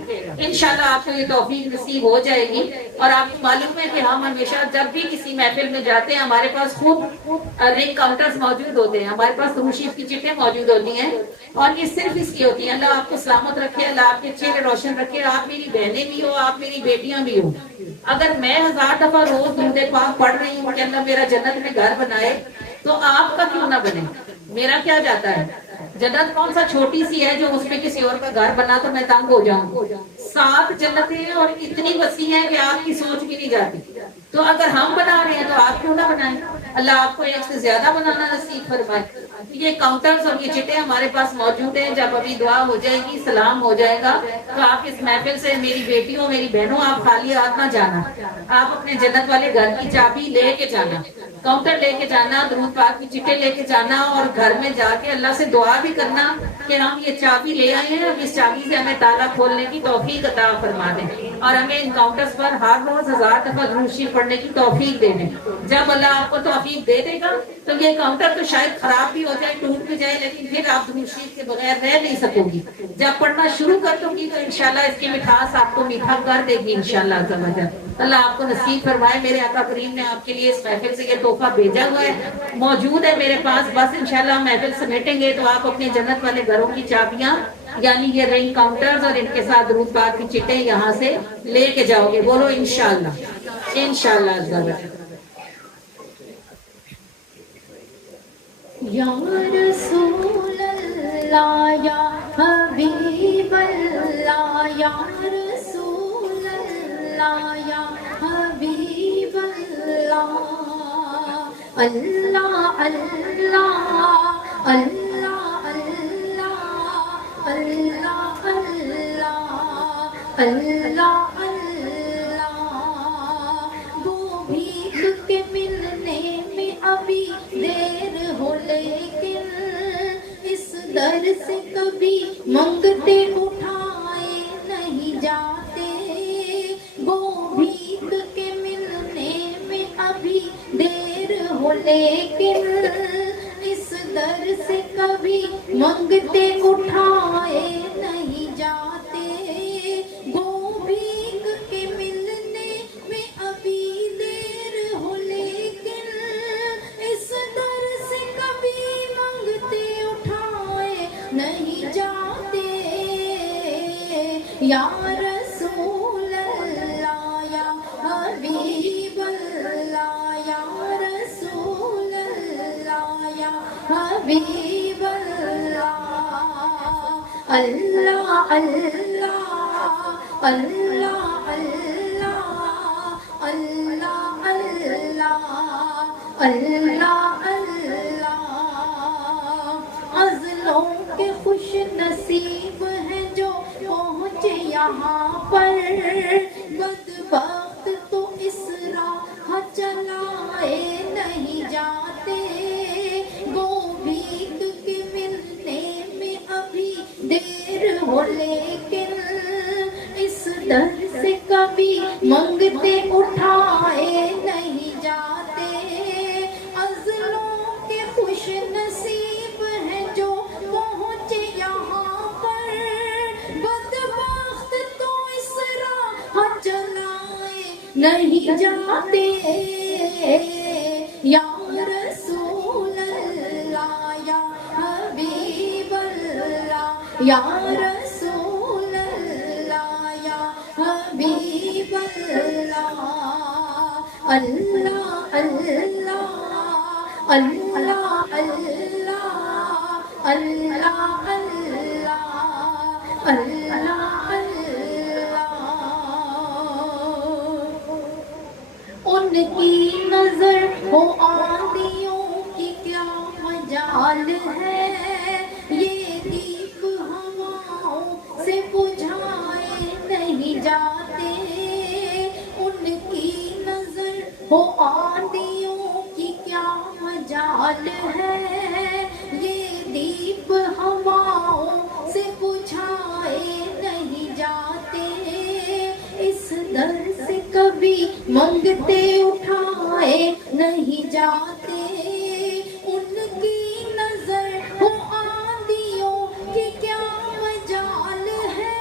انشاءاللہ آپ کو یہ توفیق نصیب ہو جائے گی۔ اور آپ کو معلوم ہے کہ ہم ہمیشہ جب بھی کسی محفل میں جاتے ہیں ہمارے پاس خود رنگ کاؤنٹرز موجود ہوتے ہیں، ہمارے پاس روشیف کی چٹیں موجود ہوتی ہیں، اور یہ صرف اس کی ہوتی ہیں۔ اللہ آپ کو سلامت رکھے، اللہ آپ کے چہرے روشن رکھے، آپ میری بہنیں بھی ہو، آپ میری بیٹیاں بھی ہو۔ اگر میں 1000 دفعہ روز درود پاک پڑھ رہی ہوں کہ اللہ میرا جنت میں گھر بنائے، تو آپ کا کیوں نہ بنے؟ میرا کیا جاتا ہے؟ جنت کون سا چھوٹی سی ہے جو اس پہ کسی اور کا گھر بنا تو میں تنگ ہو جاؤں؟ 7 جنتیں ہیں اور اتنی وسیع ہیں کہ آپ کی سوچ بھی نہیں جاتی۔ تو اگر ہم بنا رہے ہیں تو آپ کیوں نہ بنائیں؟ اللہ آپ کو ایک سے زیادہ بنانا نصیب فرمائے۔ یہ کاؤنٹرز اور یہ چٹیں ہمارے پاس موجود ہیں، جب ابھی دعا ہو جائے گی، سلام ہو جائے گا، تو آپ اس محفل سے میری بیٹیوں میری بہنوں آپ خالی ہاتھ نہ جانا، آپ اپنے جنت والے گھر کی چابی لے کے جانا، کاؤنٹر لے کے جانا، درود پاک کی چٹیں لے کے جانا، اور گھر میں جا کے اللہ سے دعا بھی کرنا کہ ہم یہ چابی لے آئے ہیں، اب اس چابی سے ہمیں تالا کھولنے کی توفیق عطا فرما دیں، اور ہمیں ان کاؤنٹرز پر ہر روز 1000 دفعہ درود شریف پڑھنے کی توفیق دے دیں۔ جب اللہ آپ کو توفیق دے دے گا تو یہ کاؤنٹر تو شاید خراب بھی ہو جائے، ٹوٹ بھی جائے، لیکن پھر آپ درود شریف کے بغیر رہ نہیں سکو گی۔ جب پڑھنا شروع کر دوں گی تو انشاءاللہ اس کی مٹھاس آپ کو میٹھا کر دے گی انشاءاللہ عز و جل۔ اللہ آپ کو نصیب فرمائے۔ میرے آقا کریم نے آپ کے لیے اس محفل سے یہ تحفہ بھیجا ہوا ہے، موجود ہے میرے پاس، بس انشاءاللہ محفل سمیٹیں گے تو آپ اپنے جنت والے گھروں کی چابیاں یعنی یہ رنگ کاؤنٹرز اور ان کے ساتھ درود پاک کی چٹیں یہاں سے لے کے جاؤ گے۔ بولو انشاءاللہ، انشاءاللہ عز و جل۔ یا رسول اللہ یا حبیب اللہ، یا رسول اللہ یا حبیب اللہ، اللہ اللہ اللہ اللہ اللہ اللہ اللہ اللہ۔ وہ بھیک کے ملنے میں ابھی دیر ہو، لیکن اس در سے کبھی منگتے اٹھائے نہیں جاتے۔ وہ بھیک کے ملنے میں ابھی دیر ہو، لیکن اس در سے کبھی منگتے اٹھائے نہیں جاتے۔ وہ بھیک کے ملنے میں ابھی دیر ہو، لیکن اس در سے کبھی منگتے اٹھائے نہیں جاتے۔ یا رسول اللہ یا حبیب اللہ، یا رسول اللہ یا حبیب اللہ، اللہ اللہ اللہ اللہ اللہ اللہ اللہ اللہ۔ عزلوں کے خوش نصیب ہیں جو پہنچے یہاں پر، بدبخت تو اس راہ چلائے نہیں جاتے۔ وہ بھیک کے ملنے میں ابھی دیر ہو، لیکن اس در سے کبھی منگتے اٹھائے نہیں جاتے۔ عزلوں کے خوش نصیب ہیں جو پہنچے یہاں پر، بدبخت تو اس راہ چلائے نہیں جاتے۔ یا رسول اللہ یا حبیب اللہ، یا رسول اللہ یا حبیب اللہ، اللہ اللہ اللہ اللہ اللہ اللہ اللہ اللہ۔ ان کی نظر ہو آندھیوں کی کیا مجال ہے، یہ دیپ ہواؤں سے بجھائے نہیں جاتے۔ ان کی نظر ہو آندھیوں کی کیا مجال ہے، یہ دیپ ہواؤں سے بجھائے نہیں جاتے۔ اس در سے کبھی منگتے اٹھائے نہیں جاتے۔ ان کی نظر ہو آندھیوں کی کیا مجال ہے،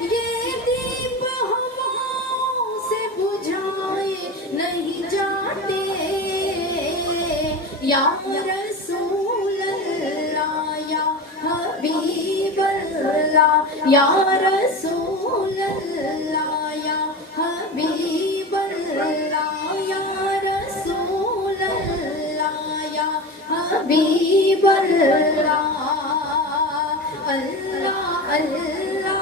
یہ دیپ ہواؤں سے بجھائے نہیں جاتے۔ یا رسول اللہ یا حبیب اللہ، یا رسول اللہ یا حبیب اللہ، یا رسول اللہ یا حبیب اللہ۔ اللہ اللہ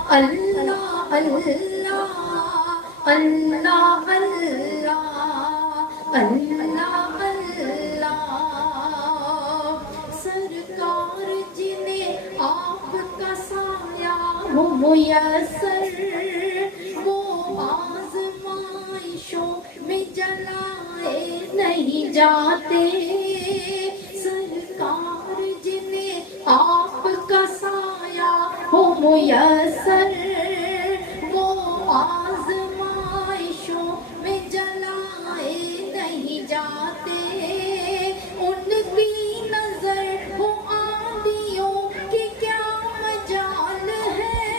اللہ اللہ اللہ اللہ اللہ اللہ۔ سرکار جنہیں آپ کا سایہ ہو میسر، وہ آزمائشوں میں جلائے نہیں جاتے۔ سرکار جنہیں آپ کا سایہ ہو میسر، وہ آزمائشوں میں جلائے نہیں جاتے۔ ان کی نظر ہو آندھیوں کی کیا مجال ہے،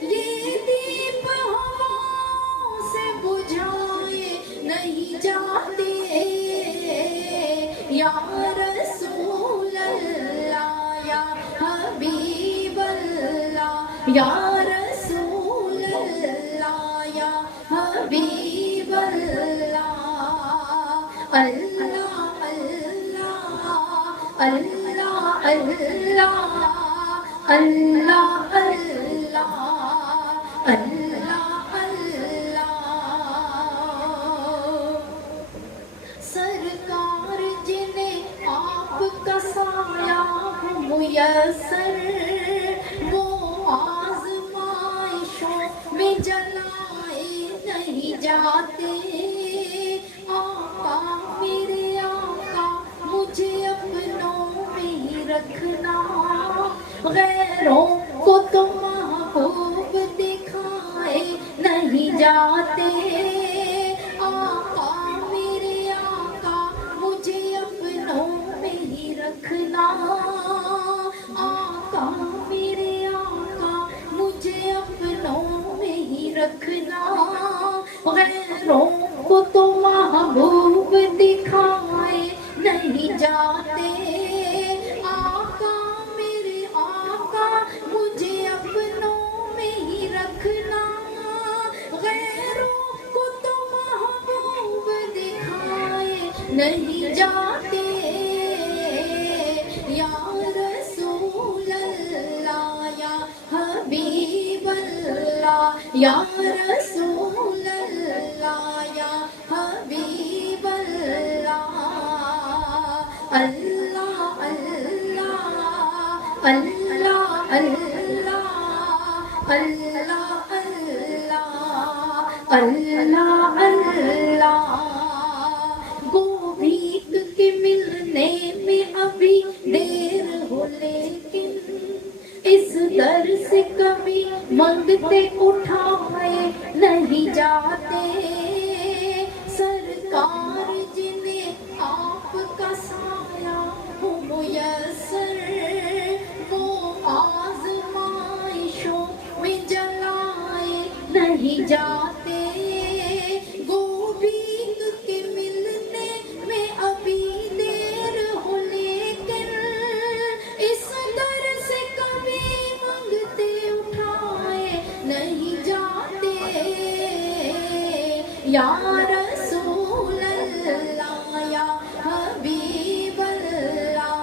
یہ دیپ ہواؤں سے بجھائے نہیں جاتے۔ یا رسول اللہ یا حبیب اللہ، یا رسول اللہ یا حبیب اللہ۔ اللہ اللہ اللہ اللہ اللہ اللہ اللہ اللہ۔ سرکار جنہیں آپ کا سایہ ہو میسر، وہ آزمائشوں میں جلائے نہیں جاتے۔ آقا میرے آقا مجھے اپنوں میں ہی رکھنا، غیروں کو تو محبوب دکھائے نہیں جاتے۔ آقا میرے آقا مجھے اپنوں میں ہی رکھنا، آقا میرے آقا مجھے اپنوں میں ہی رکھنا، غیروں کو تو محبوب دکھائے نہیں جاتے۔ آقا میرے آقا مجھے اپنوں میں ہی رکھنا، غیروں کو تو محبوب دکھائے نہیں جاتے۔ یا رسول اللہ یا حبیب اللہ، یا رسول اللہ یا حبیب اللہ۔ اللہ اللہ اللہ اللہ اللہ اللہ اللہ۔ گو بھیک کے ملنے میں ابھی دیر ہو، لیکن اس در سے کبھی منگتے اٹھائے نہیں جاتے۔ سرکار جنہیں آپ کا سایہ ہو میسر، وہ آزمائشوں میں جلائے نہیں جاتے۔ گو بھیک کے ملنے میں ابھی دیر ہو، لیکن اس در سے کبھی منگتے اٹھائے نہیں جاتے۔ یا رسول اللہ یا حبیب اللہ،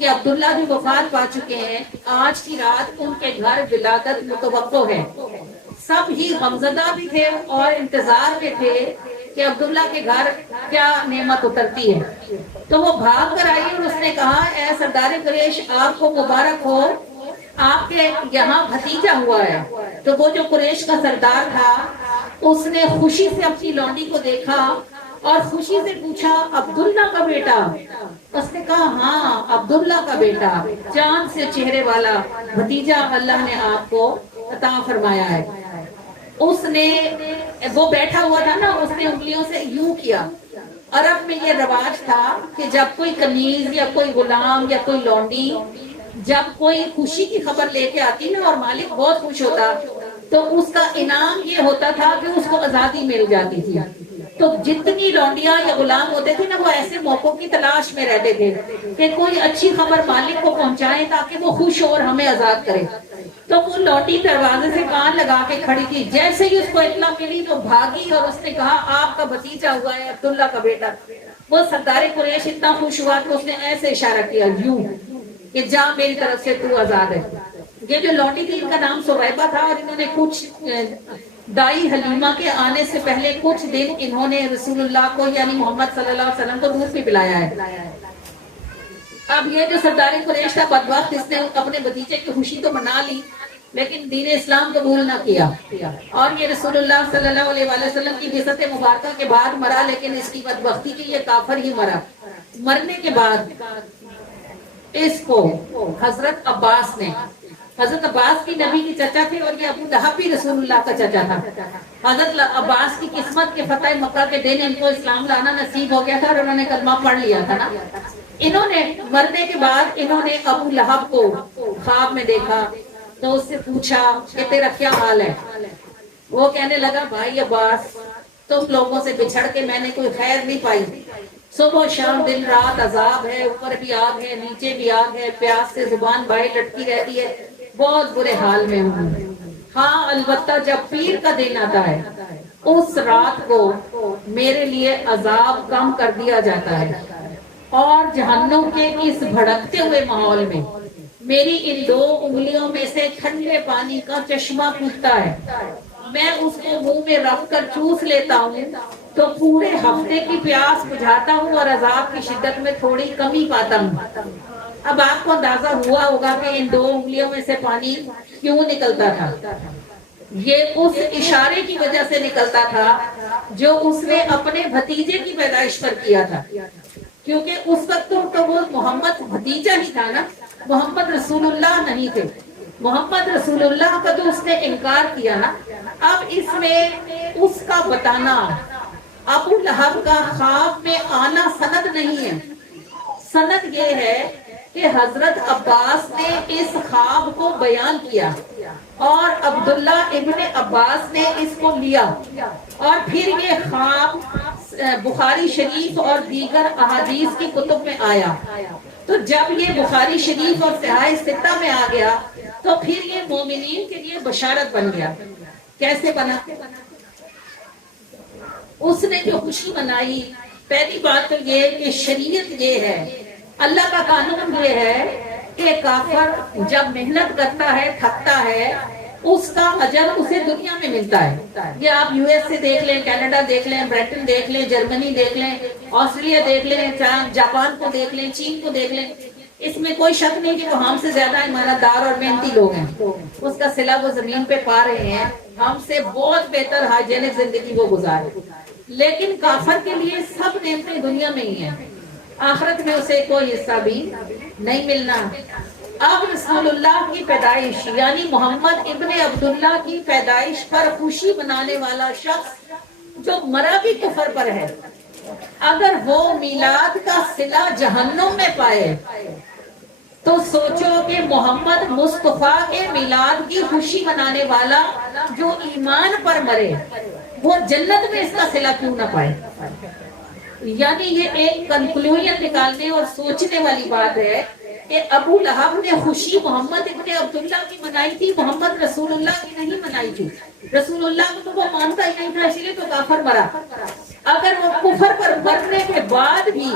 کہ عبداللہ جو وفات پا چکے ہیں، آج کی رات ان کے گھر ولادت متوقع ہے۔ سب ہی غمزدہ بھی تھے اور انتظار میں تھے کہ عبداللہ کے گھر کیا نعمت اترتی ہے۔ تو وہ بھاگ کر آئی اور اس نے کہا اے سردار قریش، آپ کو مبارک ہو، آپ کے یہاں بھتیجا ہوا ہے۔ تو وہ جو قریش کا سردار تھا اس نے خوشی سے اپنی لونڈی کو دیکھا اور خوشی سے پوچھا عبداللہ کا بیٹا؟ اس نے کہا ہاں عبداللہ کا بیٹا، چاند سے چہرے والا بھتیجا اللہ نے آپ کو عطا فرمایا ہے۔ اس نے، وہ بیٹھا ہوا تھا نا، اس نے انگلیوں سے یوں کیا۔ عرب میں یہ رواج تھا کہ جب کوئی کنیز یا کوئی غلام یا کوئی لونڈی جب کوئی خوشی کی خبر لے کے آتی نا اور مالک بہت خوش ہوتا تو اس کا انعام یہ ہوتا تھا کہ اس کو آزادی مل جاتی تھی۔ تو جتنی لونڈیاں یا غلام ہوتے تھے نا وہ ایسے موقعوں کی تلاش میں رہتے تھے کہ کوئی اچھی خبر مالک کو پہنچائے تاکہ وہ خوش ہو اور ہمیں آزاد کرے۔ تو وہ لونڈی دروازے سے کان لگا کے کھڑی تھی، جیسے ہی اس کو اطلاع ملی تو بھاگی اور اس نے کہا آپ کا بھتیجا ہوا ہے عبداللہ کا بیٹا۔ وہ سردار قریش اتنا خوش ہوا کہ اس نے ایسے اشارہ کیا یوں کہ جا میری طرف سے تو آزاد ہے۔ یہ جو لونڈی تھی ان کا نام سویبہ تھا اور انہوں نے کچھ دائی حلیمہ کے آنے سے پہلے کچھ دن انہوں نے رسول اللہ کو یعنی محمد صلی اللہ علیہ وسلم کو دودھ بھی پلایا ہے۔ اب یہ جو سردار قریش تھا بدبخت، اس نے اپنے بھتیجے کی خوشی تو منا لی لیکن دین اسلام قبول نہ کیا اور یہ رسول اللہ صلی اللہ علیہ وآلہ وسلم کی بعثت مبارکہ کے بعد مرا، لیکن اس کی بدبختی کی یہ کافر ہی مرا۔ مرنے کے بعد اس کو حضرت عباس نے، حضرت عباس کی نبی کی چچا تھے اور یہ ابو لہب بھی رسول اللہ کا چچا تھا۔ حضرت عباس کی قسمت کے فتح مکہ کے دن ان کو اسلام لانا نصیب ہو گیا تھا اور انہوں نے کلمہ پڑھ لیا تھا نا۔ انہوں نے مرنے کے بعد انہوں نے ابو لہب کو خواب میں دیکھا تو اس سے پوچھا کہ تیرا کیا حال ہے؟ وہ کہنے لگا بھائی عباس، تم لوگوں سے بچھڑ کے میں نے کوئی خیر نہیں پائی، صبح شام دن رات عذاب ہے، اوپر بھی آگ ہے نیچے بھی آگ ہے، پیاس سے زبان باہر لٹکی رہتی ہے، بہت برے حال میں ہوں۔ ہاں البتہ جب پیر کا دن آتا ہے اس رات کو میرے لیے عذاب کم کر دیا جاتا ہے اور جہنم کے اس بھڑکتے ہوئے ماحول میں میری ان دو انگلیوں میں سے ٹھنڈے پانی کا چشمہ پھوٹتا ہے، میں اس کو منہ میں رکھ کر چوس لیتا ہوں تو پورے ہفتے کی پیاس بجھاتا ہوں اور عذاب کی شدت میں تھوڑی کمی پاتا ہوں۔ اب آپ کو اندازہ ہوا ہوگا کہ ان دو انگلیوں میں سے پانی کیوں نکلتا تھا۔ یہ اس اشارے کی وجہ سے نکلتا تھا جو اس نے اپنے بھتیجے کی پیدائش پر کیا تھا، کیونکہ اس وقت تو وہ محمد بھتیجا ہی تھا نا، محمد رسول اللہ نہیں تھے۔ محمد رسول اللہ کا جو اس نے انکار کیا نا، اب اس میں اس کا بتانا، ابو لہب کا خواب میں آنا سند نہیں ہے۔ سند یہ ہے کہ حضرت عباس نے اس خواب کو بیان کیا اور عبداللہ ابن عباس نے اس کو لیا اور پھر یہ خواب بخاری شریف اور دیگر احادیث کی کتب میں آیا۔ تو جب یہ بخاری شریف اور صحاح ستہ میں آ گیا تو پھر یہ مومنین کے لیے بشارت بن گیا۔ کیسے بنا؟ اس نے جو خوشی منائی، پہلی بات تو یہ کہ شریعت یہ ہے، اللہ کا قانون یہ ہے کہ کافر جب محنت کرتا ہے تھکتا ہے اس کا اجر اسے دنیا میں ملتا ہے۔ یہ آپ یو ایس سے دیکھ لیں، کینیڈا دیکھ لیں، برٹن دیکھ لیں، جرمنی دیکھ لیں، آسٹریلیا دیکھ لیں، جاپان کو دیکھ لیں، چین کو دیکھ لیں، اس میں کوئی شک نہیں کہ وہ ہم سے زیادہ ایماندار دار اور محنتی لوگ ہیں، اس کا صلہ وہ زمین پہ پا رہے ہیں، ہم سے بہت بہتر ہائیجینک زندگی وہ گزارے، لیکن کافر کے لیے سب نعمتیں دنیا میں ہی ہیں، آخرت میں اسے کوئی حصہ بھی نہیں ملنا۔ اب رسول اللہ کی پیدائش یعنی محمد ابن عبداللہ کی پیدائش پر خوشی منانے والا شخص جو مرا بھی کفر پر ہے، اگر وہ میلاد کا صلہ جہنم میں پائے تو سوچو کہ محمد مصطفیٰ کے میلاد کی خوشی منانے والا جو ایمان پر مرے وہ جنت میں اس کا صلہ کیوں نہ پائے۔ یعنی یہ ایک کنکلوژن نکالنے اور سوچنے والی بات ہے کہ ابو لہب نے خوشی محمد ابن عبداللہ کی منائی تھی، محمد رسول اللہ کی نہیں منائی تھی۔ رسول اللہ کو تو وہ مانتا ہی نہیں تھا، اسی لیے تو کافر مرا۔ اگر وہ کفر پر مرنے کے بعد بھی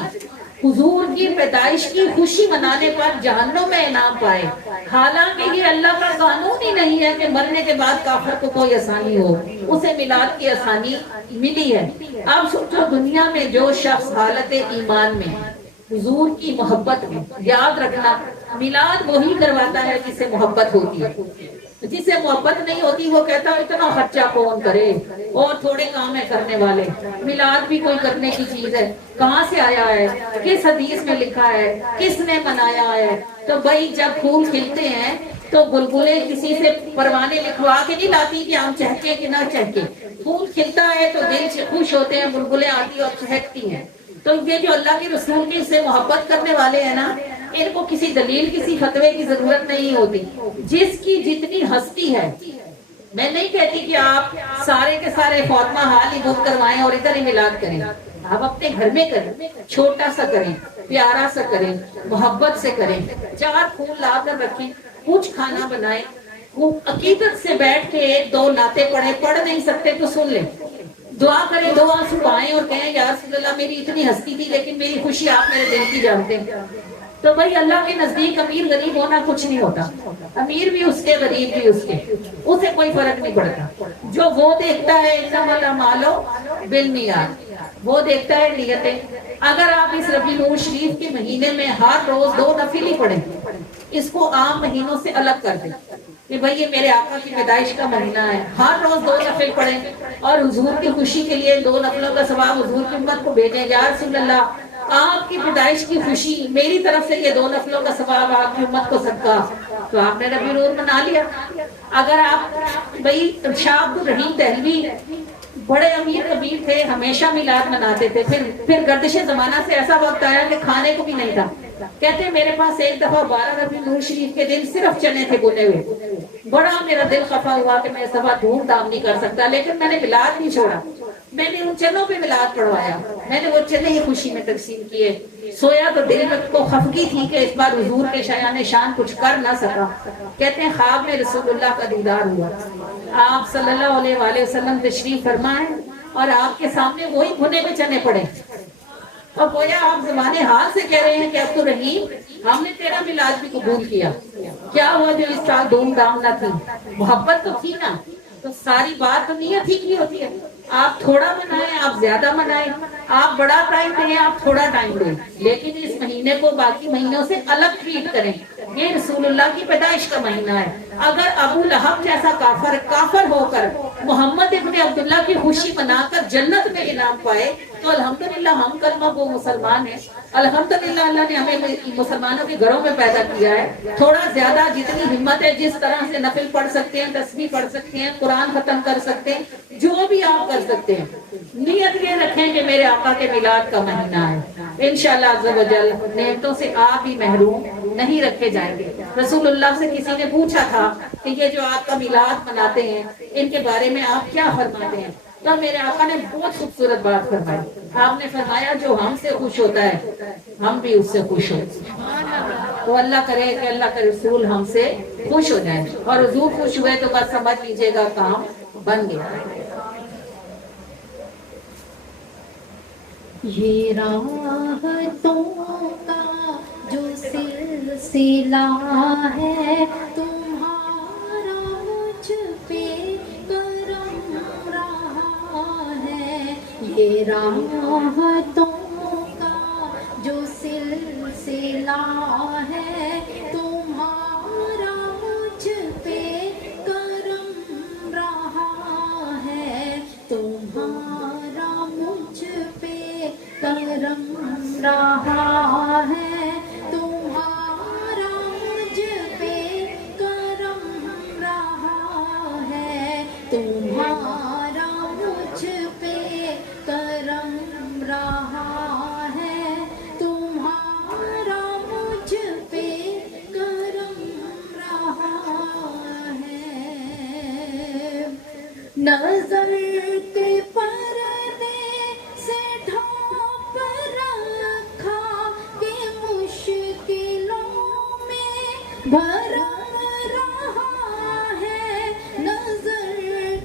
حضور کی پیدائش کی خوشی منانے پر جہنم میں انعام پائے، حالانکہ یہ اللہ کا قانون ہی نہیں ہے کہ مرنے کے بعد کافر کو کوئی آسانی ہو، اسے میلاد کی آسانی ملی ہے۔ اب سوچو دنیا میں جو شخص حالت ایمان میں حضور کی محبت میں، یاد رکھنا میلاد وہی کرواتا ہے جسے محبت ہوتی ہے، جسے محبت نہیں ہوتی وہ کہتا ہے اتنا خرچہ کون کرے اور تھوڑے کام ہے کرنے والے، میلاد بھی کوئی کرنے کی چیز ہے، کہاں سے آیا ہے، کس حدیث میں لکھا ہے، کس نے منایا ہے؟ تو بھائی جب پھول کھلتے ہیں تو بلبلیں کسی سے پروانے لکھوا کے نہیں لاتی کہ ہم چہکے کہ نہ چہکے، پھول کھلتا ہے تو دل سے خوش ہوتے ہیں، بلبلیں آتی اور چہکتی ہیں۔ تو یہ جو اللہ کے رسول کی سے محبت کرنے والے ہیں نا، ان کو کسی دلیل کسی فتوے کی ضرورت نہیں ہوتی، جس کی جتنی ہستی ہے۔ میں نہیں کہتی کہ آپ سارے کے سارے فاطمہ حال ہی بک کروائیں اور ادھر ہی میلاد کریں، آپ اپنے گھر میں کریں، چھوٹا سا کریں، پیارا سا کریں، محبت سے کریں، 4 پھول لا کر رکھیں، کچھ کھانا بنائیں، عقیدت سے بیٹھ کے 2 نعتیں پڑھ نہیں سکتے تو سن لیں، دعا کریں، 2 آنسو بہائیں اور کہیں یا رسول اللہ میری اتنی ہستی تھی لیکن میری خوشی آپ میرے دل کی جانتے ہیں۔ تو بھائی اللہ کے نزدیک امیر غریب ہونا کچھ نہیں ہوتا، امیر بھی اس کے غریب بھی اس کے، اسے کوئی فرق نہیں پڑتا، جو وہ دیکھتا ہے انما الاعمال بالنیات، وہ دیکھتا ہے نیتیں۔ اگر آپ اس ربیع الاول شریف کے مہینے میں ہر روز 2 نفل ہی پڑھیں، اس کو عام مہینوں سے الگ کر دیں کہ بھائی یہ میرے آقا کی پیدائش کا مہینہ ہے، ہر روز 2 نفل پڑھیں اور حضور کی خوشی کے لیے 2 نفلوں کا ثواب حضور کی امت کو بھیجیں، یا رسول اللہ آپ کی پیدائش کی خوشی میری طرف سے یہ 2 نفلوں کا ثواب آپ کی امت کو صدقہ، تو آپ نے ربیع الاول منا لیا۔ اگر آپ بھائی شاہ عبد الرحیم دہلوی بڑے امیر کبیر تھے، ہمیشہ میلاد مناتے تھے، پھر گردش زمانہ سے ایسا وقت آیا کہ کھانے کو بھی نہیں تھا، کہتے ہیں میرے پاس ایک دفعہ 12 ربیع الاول شریف کے دن صرف چنے تھے بنے ہوئے، بڑا میرا دل خفا ہوا کہ میں اس دفعہ دھوم دھام نہیں کر سکتا، لیکن میں نے میلاد نہیں چھوڑا، میں نے ان چنوں پہ میلاد پڑھوایا، میں نے وہ چنے ہی خوشی میں تقسیم کیے۔ سویا تو دل میں کو خفگی تھی کہ اس بار حضور کے شایان شان کچھ کر نہ سکا، کہتے ہیں خواب میں رسول اللہ کا دیدار ہوا، آپ صلی اللہ علیہ وآلہ وسلم تشریف فرمائیں اور آپ کے سامنے وہی بھنے ہوئے چنے پڑے، اور گویا آپ زمانے حال سے کہہ رہے ہیں کہ عبد الرحیم ہم نے تیرا میلاد بھی قبول کیا، کیا ہوا جو اس سال دھوم دھام نہ تھی، محبت تو تھی نا، تو ساری بات تو نیت ہی کی ہوتی ہے، آپ تھوڑا منائیں، آپ زیادہ منائیں، آپ بڑا ٹائم دیں، آپ تھوڑا ٹائم دیں، لیکن اس مہینے کو باقی مہینوں سے الگ ٹریٹ کریں، یہ رسول اللہ کی پیدائش کا مہینہ ہے۔ اگر ابو لہب جیسا کافر ہو کر محمد ابن عبداللہ کی خوشی منا کر جنت میں انعام پائے تو الحمدللہ ہم کلمہ گو مسلمان ہیں، الحمدللہ اللہ نے ہمیں مسلمانوں کے گھروں میں پیدا کیا ہے، تھوڑا زیادہ جتنی ہمت ہے جس طرح سے نفل پڑھ سکتے ہیں، تسبیح پڑھ سکتے ہیں، قرآن ختم کر سکتے ہیں، جو بھی آپ کر سکتے ہیں، نیت یہ رکھیں کہ میرے آقا کے میلاد کا مہینہ ہے، انشاءاللہ عز و جل نعمتوں سے آپ بھی محروم نہیں رکھے جائیں گے۔ رسول اللہ سے کسی نے پوچھا تھا کہ یہ جو آپ کا میلاد مناتے ہیں ان کے بارے میں آپ کیا فرماتے ہیں، تو میرے آقا نے بہت خوبصورت بات فرمائی، آپ نے فرمایا جو ہم سے خوش ہوتا ہے ہم بھی اس سے خوش ہوتے ہیں، تو اللہ کرے کہ اللہ کا رسول ہم سے خوش ہو جائیں، اور حضور خوش ہوئے تو بس سمجھ لیجئے گا کام بن گیا۔ یہ راحتوں کا جو سلسلہ ہے تمہارا مجھ پہ کرم رہا ہے، یہ راحتوں کا جو سلسلہ ہے تمہارا مجھ پہ کرم رہا ہے، تمہارا مجھ پہ کرم رہا ہے، تمہارا مجھ پہ کرم رہا ہے، تمہارا مجھ پہ کرم رہا ہے، تمہارا مجھ پہ کرم رہا ہے، نظر کے پردے سے ڈھانپ رکھا کہ مشکلوں میں بھرم رہا ہے، نظر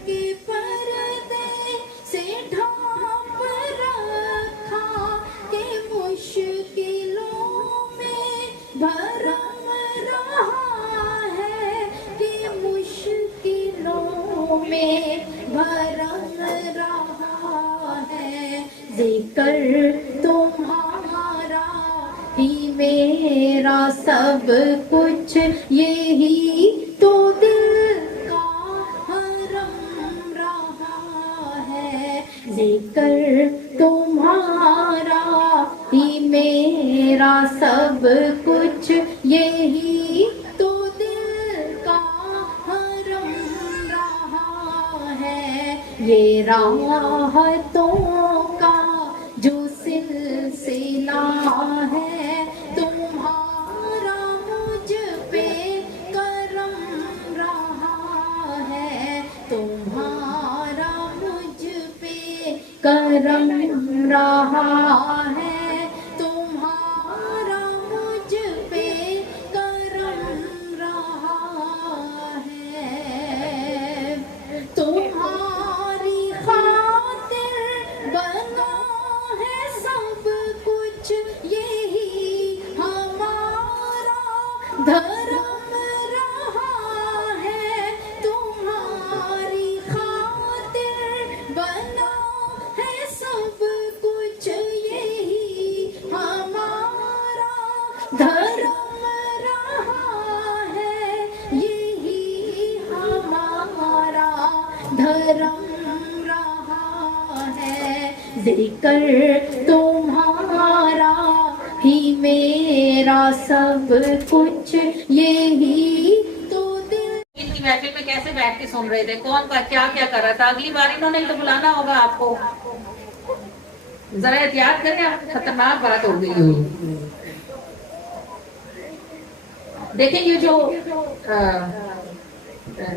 کے پردے سے ڈھانپ رکھا کہ مشکلوں میں بھرم رہا ہے، ذکر تمہارا ہی میرا سب کچھ، یہی تو دل کا حرم رہا ہے، ذکر تمہارا ہی میرا سب کچھ، یہی تو دل کا حرم رہا ہے، یہ راحتوں کا جو سلسلہ ہے، تمہارا مجھ پہ کرم رہا ہے، تمہارا مجھ پہ کرم رہا ہے، تمہارا مجھ پہ کرم رہا ہے، تمہاری خاطر بنا ہے سب کچھ، یہی ہمارا دھرم رہا ہے، تمہاری خاطر بنا ہے سب کچھ، یہی ہمارا دھرم رہا ہے، یہی ہمارا دھرم رہا ہے، ذکر تمہارا ہی میرا سب کچھ، یہی تو دل۔ ان کی محفل میں کیسے بیٹھ کے سن رہے تھے، کون کا کیا کیا کر رہا تھا، اگلی بار انہوں نے تو بلانا ہوگا آپ کو، ذرا احتیاط کریں، آپ خطرناک بات ہو گئی ہوئی۔ دیکھیں یہ جو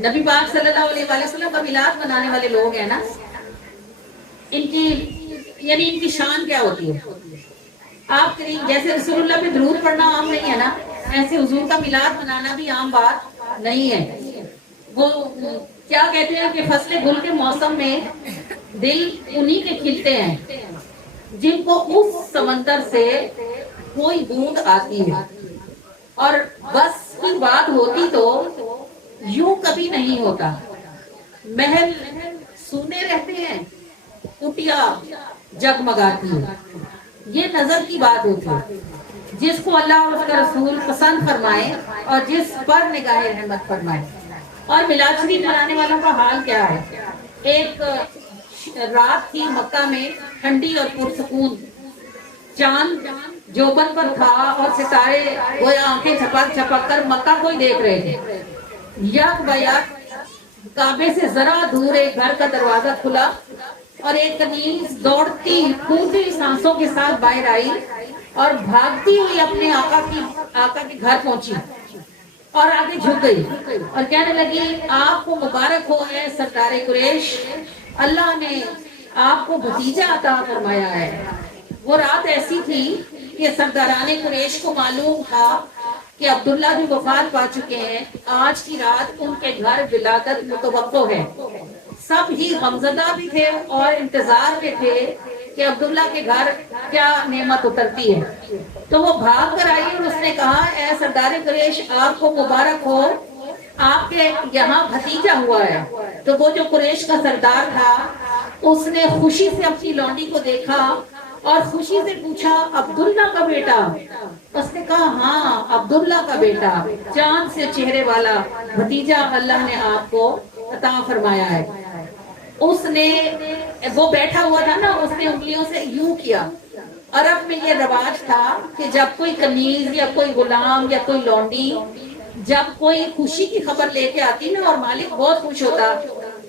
نبی پاک صلی اللہ علیہ وآلہ وسلم کا میلاد منانے والے لوگ ہیں نا، ان کی یعنی ان کی شان کیا ہوتی ہے؟ آپ کریم جیسے رسول اللہ پہ درود پڑھنا عام نہیں ہے نا، ایسے حضور کا میلاد منانا بھی عام بات نہیں ہے۔ وہ کیا کہتے ہیں کہ فصل گل کے موسم میں دل انہی کے کھلتے ہیں جن کو اس سمندر سے کوئی بوند آتی ہے، اور بس کی بات ہوتی تو یوں کبھی نہیں ہوتا، محل سونے رہتے ہیں، کٹیا جگمگاتی ہے، یہ نظر کی بات ہوتی ہے، جس کو اللہ اور اس کا رسول پسند فرمائے اور جس پر نگاہ رحمت فرمائے۔ اور میلاد شریف منانے والوں کا حال کیا ہے؟ ایک رات تھی مکہ میں ٹھنڈی اور پرسکون، چاند جوبن پر تھا اور ستارے گویا آنکھیں چھپک چھپک کر مکہ کو ہی دیکھ رہے تھے۔ یک بیک کعبے سے ذرا دور ایک گھر کا دروازہ کھلا اور ایک کنیز دوڑتی پھولتی سانسوں کے ساتھ باہر آئی اور بھاگتی ہوئی اپنے آقا کے گھر پہنچی اور آگے جھک گئی اور کہنے لگی، آپ کو مبارک ہو اے سردار قریش، اللہ نے آپ کو بھتیجا عطا فرمایا ہے۔ وہ رات ایسی تھی کہ سرداران قریش کو معلوم تھا کہ عبداللہ بھی وفات پا چکے ہیں، آج کی رات ان کے گھر ولادت متوقع ہے۔ سب ہی غمزدہ بھی تھے اور انتظار میں تھے کہ عبداللہ کے گھر کیا نعمت اترتی ہے۔ تو وہ بھاگ کر آئی اور اس نے کہا، اے سردار قریش، آپ کو مبارک ہو، آپ کے یہاں بھتیجا ہوا ہے۔ تو وہ جو قریش کا سردار تھا اس نے خوشی سے اپنی لونڈی کو دیکھا اور خوشی سے پوچھا، عبداللہ کا بیٹا؟ اس نے کہا، ہاں عبداللہ کا بیٹا، چاند سے چہرے والا بھتیجا اللہ نے آپ کو عطا فرمایا ہے۔ اس نے، وہ بیٹھا ہوا تھا نا، اس نے انگلیوں سے یوں کیا۔ عرب میں یہ رواج تھا کہ جب کوئی کنیز یا کوئی غلام یا کوئی لونڈی جب کوئی خوشی کی خبر لے کے آتی نا اور مالک بہت خوش ہوتا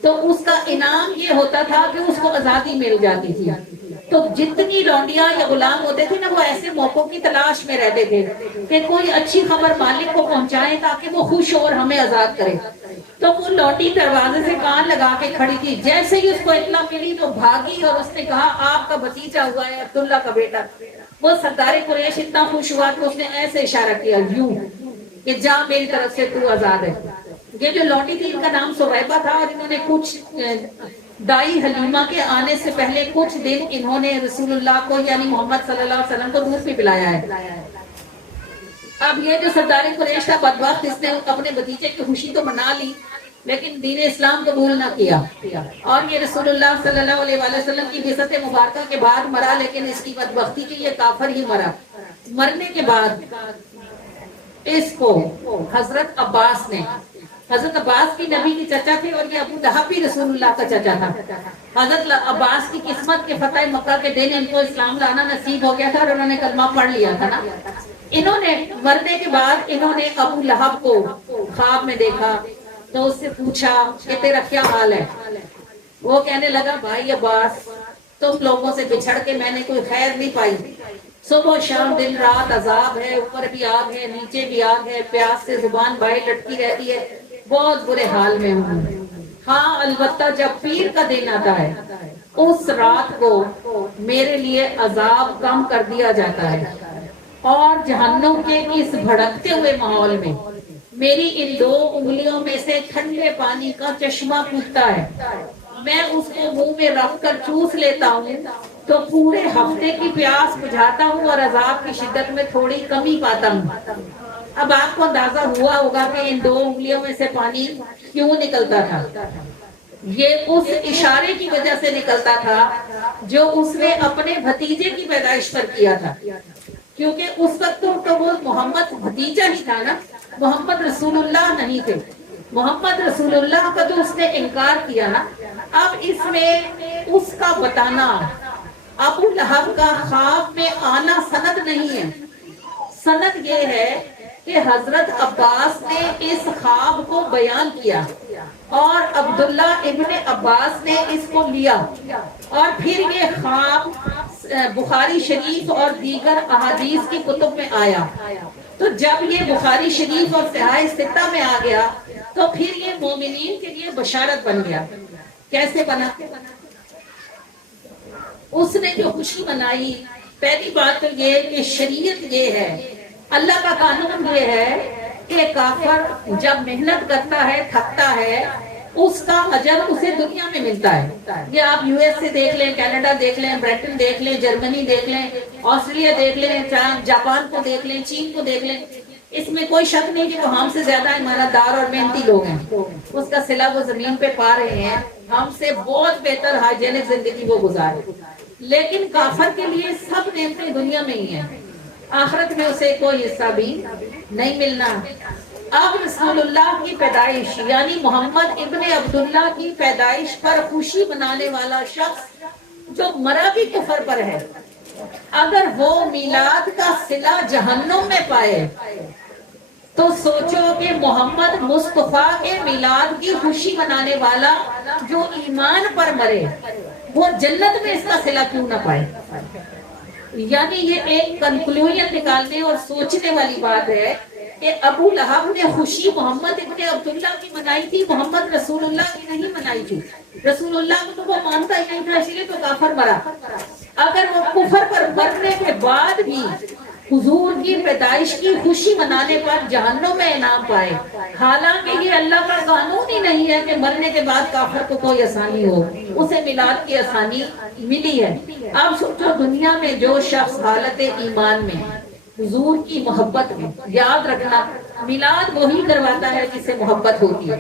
تو اس کا انعام یہ ہوتا تھا کہ اس کو آزادی مل جاتی تھی۔ تو جتنی لونڈیاں یا غلام ہوتے تھے نا، وہ ایسے موقعوں کی تلاش میں رہتے تھے کہ کوئی اچھی خبر مالک کو پہنچائے تاکہ وہ خوش ہو اور ہمیں آزاد کرے۔ تو وہ لونڈی دروازے سے کان لگا کے کھڑی تھی، جیسے ہی اس کو اطلاع ملی تو بھاگی اور اس نے کہا، آپ کا بھتیجا ہوا ہے، عبداللہ کا بیٹا۔ وہ سردار قریش اتنا خوش ہوا کہ اس نے ایسے اشارہ کیا یوں کہ جا میری طرف سے تو آزاد ہے۔ یہ جو لونڈی تھی ان کا نام سویبہ تھا اور انہوں نے کچھ دائی حلیمہ کے آنے سے پہلے کچھ دن انہوں نے رسول اللہ کو یعنی محمد صلی اللہ علیہ وسلم کو دودھ بھی پلایا ہے۔ اب یہ جو سردار قریش کا بدبخت، اس نے اپنے بھتیجے کی خوشی تو منا لی لیکن دین اسلام قبول نہ کیا، اور یہ رسول اللہ صلی اللہ علیہ وآلہ وسلم کی بعثت مبارکہ کے بعد مرا، لیکن اس کی بدبختی کی یہ کافر ہی مرا۔ مرنے کے بعد اس کو حضرت عباس نے، حضرت عباس بھی نبی کی چچا تھے اور یہ ابو لہب بھی رسول اللہ کا چچا تھا۔ حضرت عباس کی قسمت کے فتح مکہ کے دن ان کو اسلام لانا نصیب ہو گیا تھا اور انہوں نے کلمہ پڑھ لیا تھا نا۔ انہوں نے مرنے کے بعد انہوں نے ابو لہب کو خواب میں دیکھا تو اس سے پوچھا کہ تیرا کیا حال ہے؟ وہ کہنے لگا بھائی عباس، تم لوگوں سے بچھڑ کے میں نے کوئی خیر نہیں پائی، صبح و شام دن رات عذاب ہے، اوپر بھی آگ ہے نیچے بھی آگ ہے، پیاس سے زبان باہر لٹکی رہتی ہے، بہت برے حال میں ہوں۔ ہاں البتہ جب پیر کا دن آتا ہے اس رات کو میرے لیے عذاب کم کر دیا جاتا ہے، اور جہنم کے اس بھڑکتے ہوئے ماحول میں میری ان دو انگلیوں میں سے ٹھنڈے پانی کا چشمہ پھوٹتا ہے، میں اس کو منہ میں رکھ کر چوس لیتا ہوں تو پورے ہفتے کی پیاس بجھاتا ہوں اور عذاب کی شدت میں تھوڑی کمی پاتا ہوں۔ اب آپ کو اندازہ ہوا ہوگا کہ ان دو انگلیوں میں سے پانی کیوں نکلتا تھا۔ یہ اس اشارے کی وجہ سے نکلتا تھا جو اس نے اپنے بھتیجے کی پیدائش پر کیا تھا، کیونکہ اس وقت تو وہ محمد بھتیجا ہی تھا نا، محمد رسول اللہ نہیں تھے۔ محمد رسول اللہ کا جو اس نے انکار کیا نا، اب اس میں اس کا بتانا، ابو لہب کا خواب میں آنا سند نہیں ہے۔ سند یہ ہے کہ حضرت عباس نے اس خواب کو بیان کیا اور عبداللہ ابن عباس نے اس کو لیا، اور پھر یہ خواب بخاری شریف اور دیگر احادیث کی کتب میں آیا۔ تو جب یہ بخاری شریف اور صحاح ستہ میں آ گیا تو پھر یہ مومنین کے لیے بشارت بن گیا۔ کیسے بنا؟ اس نے جو خوشی منائی، پہلی بات تو یہ کہ شریعت یہ ہے، اللہ کا قانون یہ ہے کہ کافر جب محنت کرتا ہے تھکتا ہے اس کا اجر اسے دنیا میں ملتا ہے۔ یہ آپ یو ایس سے دیکھ لیں، کینیڈا دیکھ لیں، برٹن دیکھ لیں، جرمنی دیکھ لیں، آسٹریلیا دیکھ لیں، جاپان کو دیکھ لیں، چین کو دیکھ لیں، اس میں کوئی شک نہیں کہ وہ ہم سے زیادہ ایماندار اور محنتی لوگ ہیں، اس کا صلہ وہ زمین پہ پا رہے ہیں، ہم سے بہت بہتر ہائیجینک زندگی وہ گزارے۔ لیکن کافر کے لیے سب نعمتیں دنیا میں ہی ہیں، آخرت میں اسے کوئی حصہ بھی نہیں ملنا۔ اب رسول اللہ کی پیدائش یعنی محمد ابن عبداللہ کی پیدائش پر خوشی منانے والا شخص جو مرا بھی کفر پر ہے، اگر وہ میلاد کا صلہ جہنم میں پائے تو سوچو کہ محمد مصطفیٰ کے میلاد کی خوشی منانے والا جو ایمان پر مرے وہ جنت میں اس کا صلہ کیوں نہ پائے۔ یعنی یہ ایک کنکلوژن نکالنے اور سوچنے والی بات ہے کہ ابو لہب نے خوشی محمد ابن عبداللہ کی منائی تھی، محمد رسول اللہ کی نہیں منائی تھی۔ رسول اللہ کو تو وہ مانتا ہی نہیں تھا، اسی لیے تو کافر مرا۔ اگر وہ کفر پر مرنے کے بعد بھی حضور کی پیدائش کی خوشی منانے پر جہنم میں انعام پائے، حالانکہ یہ اللہ کا قانون ہی نہیں ہے کہ مرنے کے بعد کافر کو کوئی آسانی ہو، اسے میلاد کی آسانی ملی ہے۔ اب سوچو دنیا میں جو شخص حالت ایمان میں حضور کی محبت میں، یاد رکھنا میلاد وہی کرواتا ہے جسے محبت ہوتی ہے،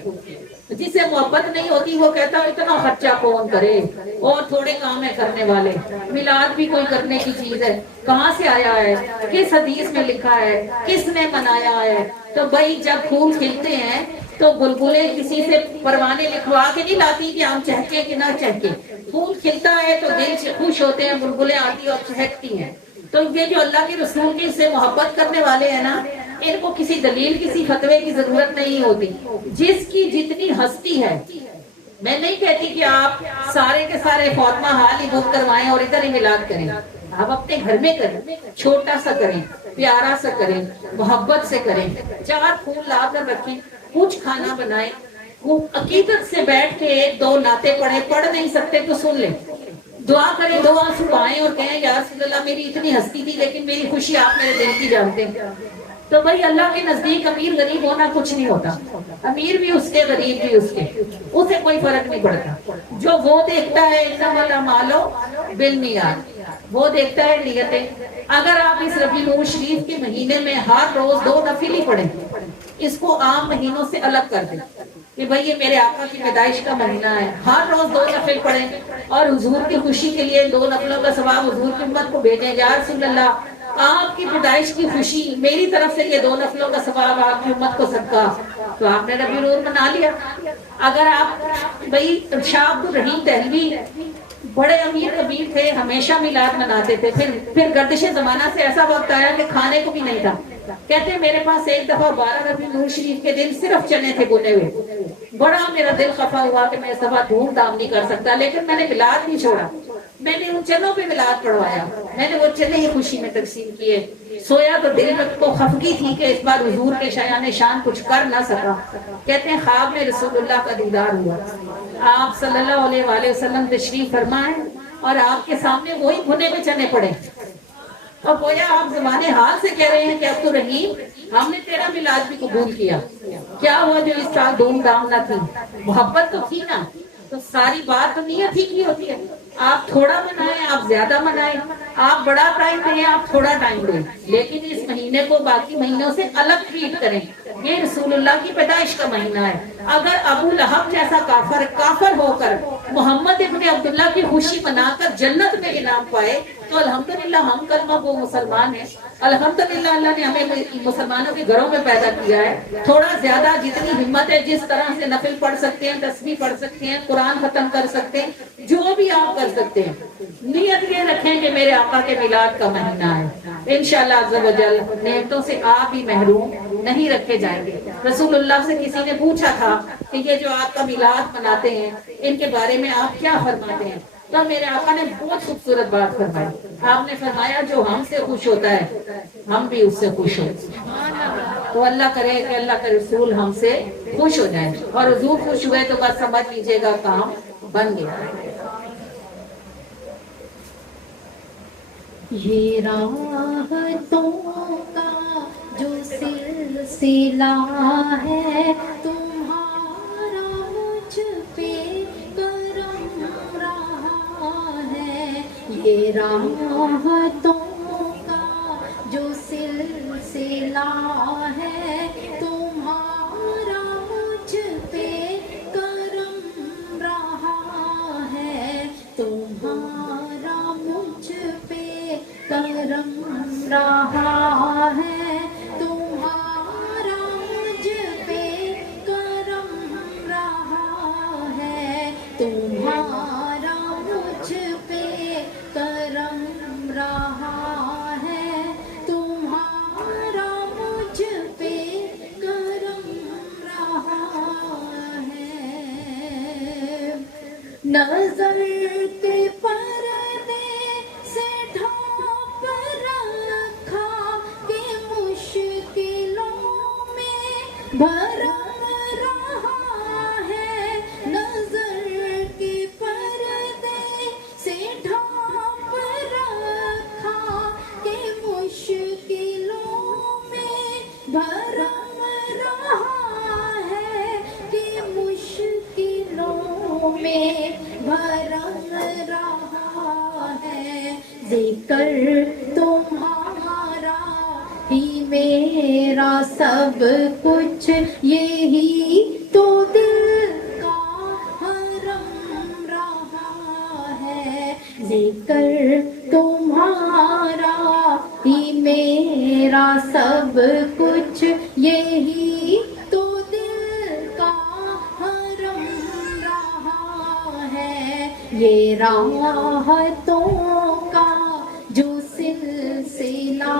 جسے محبت نہیں ہوتی وہ کہتا ہے اتنا خرچہ کون کرے اور تھوڑے کام ہے کرنے والے، میلاد بھی کوئی کرنے کی چیز ہے، کہاں سے آیا ہے، کس حدیث میں لکھا ہے، کس نے منایا ہے؟ تو بھائی جب پھول کھلتے ہیں تو بلبلیں کسی سے پروانے لکھوا کے نہیں لاتی کہ ہم چہکے کہ نہ چہکے، پھول کھلتا ہے تو دل سے خوش ہوتے ہیں، بلبلیں آتی اور چہکتی ہیں۔ تو یہ جو اللہ کے رسول کی سے محبت کرنے والے ہیں نا، ان کو کسی دلیل کسی فتوے کی ضرورت نہیں ہوتی، جس کی جتنی ہستی ہے۔ میں نہیں کہتی کہ آپ سارے کے سارے فاطمہ ہال ہی بک کروائیں اور ادھر ہی میلاد کریں، آپ اپنے گھر میں کریں، چھوٹا سا کریں، پیارا سا کریں، محبت سے کریں، 4 پھول لا کر رکھیں، کچھ کھانا بنائیں، عقیدت سے بیٹھ کے 1-2 نعتیں پڑھ نہیں سکتے تو سن لیں، دعا کریں، 2 آنسو آئیں اور کہیں یا رسول اللہ میری اتنی ہستی تھی لیکن میری خوشی آپ میرے دل کی جانتے ہیں۔ تو بھائی اللہ کے نزدیک امیر غریب ہونا کچھ نہیں ہوتا، امیر بھی اس کے غریب بھی اس کے، اسے کوئی فرق نہیں پڑتا۔ جو وہ دیکھتا ہے انما الاعمال بالنیات، وہ دیکھتا ہے نیتیں۔ اگر آپ اس ربیع الاول شریف کے مہینے میں ہر روز 2 نفل ہی پڑھیں، اس کو عام مہینوں سے الگ کر دیں، کہ بھئی یہ میرے آقا کی پیدائش کا مہینہ ہے، ہر روز 2 نفل پڑھیں اور حضور کی خوشی کے لیے 2 نفلوں کا ثواب حضور کی امت کو بھیجیں. یا رسول اللہ آپ کی پیدائش کی خوشی، میری طرف سے یہ 2 نفلوں کا ثواب آپ کی امت کو صدقہ. تو آپ نے ربیع الاول منا لیا. اگر آپ بھئی شاہ عبد الرحیم دہلوی بڑے امیر کبیر تھے، ہمیشہ میلاد مناتے تھے، پھر گردش زمانہ سے ایسا وقت آیا کہ کھانے کو بھی نہیں تھا. کہتے ہیں میرے پاس ایک دفعہ 12 ربیع الاول شریف کے دن صرف چنے تھے بنے ہوئے. بڑا میرا دل خفا ہوا کہ میں اس دفعہ دھوم دھام نہیں کر سکتا، لیکن میں نے میلاد نہیں چھوڑا. میں نے ان چنوں پہ میلاد پڑھوایا، میں نے وہ چنے ہی خوشی میں تقسیم کیے. سویا تو دل میں کو خفگی تھی کہ اس بار حضور کے شایان شان کچھ کر نہ سکا. کہتے ہیں خواب میں رسول اللہ کا دیدار ہوا. آپ صلی اللہ علیہ وآلہ وسلم تشریف فرمائیں اور آپ کے سامنے وہی بھنے ہوئے چنے پڑے. اور گویا آپ زبان حال سے کہہ رہے ہیں کہ عبد الرحیم ہم نے تیرا میلاد بھی قبول کیا. کیا ہوا جو اس سال دھوم دھام نہ تھی؟ محبت تو تھی نا. تو ساری بات تو نیت ہی کی ہوتی ہے. آپ تھوڑا منائیں، آپ زیادہ منائیں، آپ بڑا ٹائم دیں، آپ تھوڑا ٹائم دیں، لیکن اس مہینے کو باقی مہینوں سے الگ ٹریٹ کریں. یہ رسول اللہ کی پیدائش کا مہینہ ہے. اگر ابو لہب جیسا کافر ہو کر محمد ابن عبداللہ کی خوشی منا کر جنت میں انعام پائے تو الحمدللہ ہم کلمہ گو مسلمان ہیں. الحمدللہ اللہ نے ہمیں مسلمانوں کے گھروں میں پیدا کیا ہے. تھوڑا زیادہ جتنی ہمت ہے، جس طرح سے نفل پڑھ سکتے ہیں، تسبیح پڑھ سکتے ہیں، قرآن ختم کر سکتے ہیں، جو بھی آپ کر سکتے ہیں، نیت یہ رکھیں کہ میرے آقا کے میلاد کا مہینہ ہے. انشاءاللہ عز و جل نعمتوں سے آپ بھی محروم نہیں رکھے جائیں گے. رسول اللہ سے کسی نے پوچھا تھا کہ یہ جو آپ کا میلاد مناتے ہیں ان کے بارے میں آپ کیا فرماتے ہیں؟ تو میرے آقا نے بہت خوبصورت بات فرمائی. آپ نے فرمایا جو ہم سے خوش ہوتا ہے ہم بھی اس سے خوش ہوتے ہیں. تو اللہ کرے کہ اللہ کا رسول ہم سے خوش ہو جائیں، اور حضور خوش ہوئے تو بس سمجھ لیجئے گا کام بن گیا. یہ راحتوں کا جو سلسلہ ہے تمہارا مجھ پہ کرم رہا ہے. یہ راحتوں کا جو سلسلہ ہے تمہارا مجھ پہ کرم رہا ہے. تمہارا مجھ پہ کرم رہا ہے. تمہارا مجھ پہ کرم رہا ہے. تمہارا مجھ پہ کرم رہا ہے. تمہارا مجھ پہ کرم رہا ہے. نظر کے پردے سے ڈھانپ رکھا کہ مشکلوں میں بھرم رہا ہے. نظر کے پردے سے ڈھانپ رکھا کہ مشکلوں میں بھرم رہا ہے. کہ مشکلوں میں بھرم رہا ہے. ذکر تمہارا ہی میرا سب کچھ، یہی تو دل کا حرم رہا ہے. ذکر تمہارا ہی میرا سب کچھ، یہی تو دل کا حرم رہا ہے. یہ راحتوں کا جو سلسلہ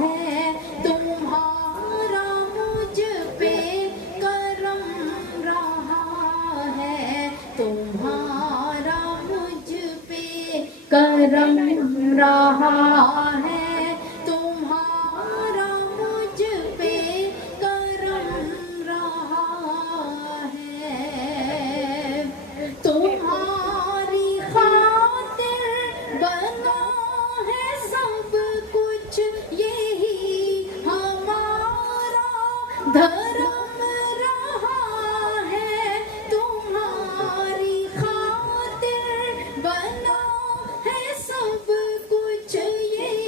ہے تمہارا مجھ پہ کرم رہا ہے. تمہارا مجھ پہ کرم رہا ہے. تمہارا مجھ پہ کرم رہا ہے. تمہاری خاطر بنا ہے سب کچھ، یہی ہمارا دھرم رہا ہے. تمہاری خاطر بنا ہے سب کچھ، یہی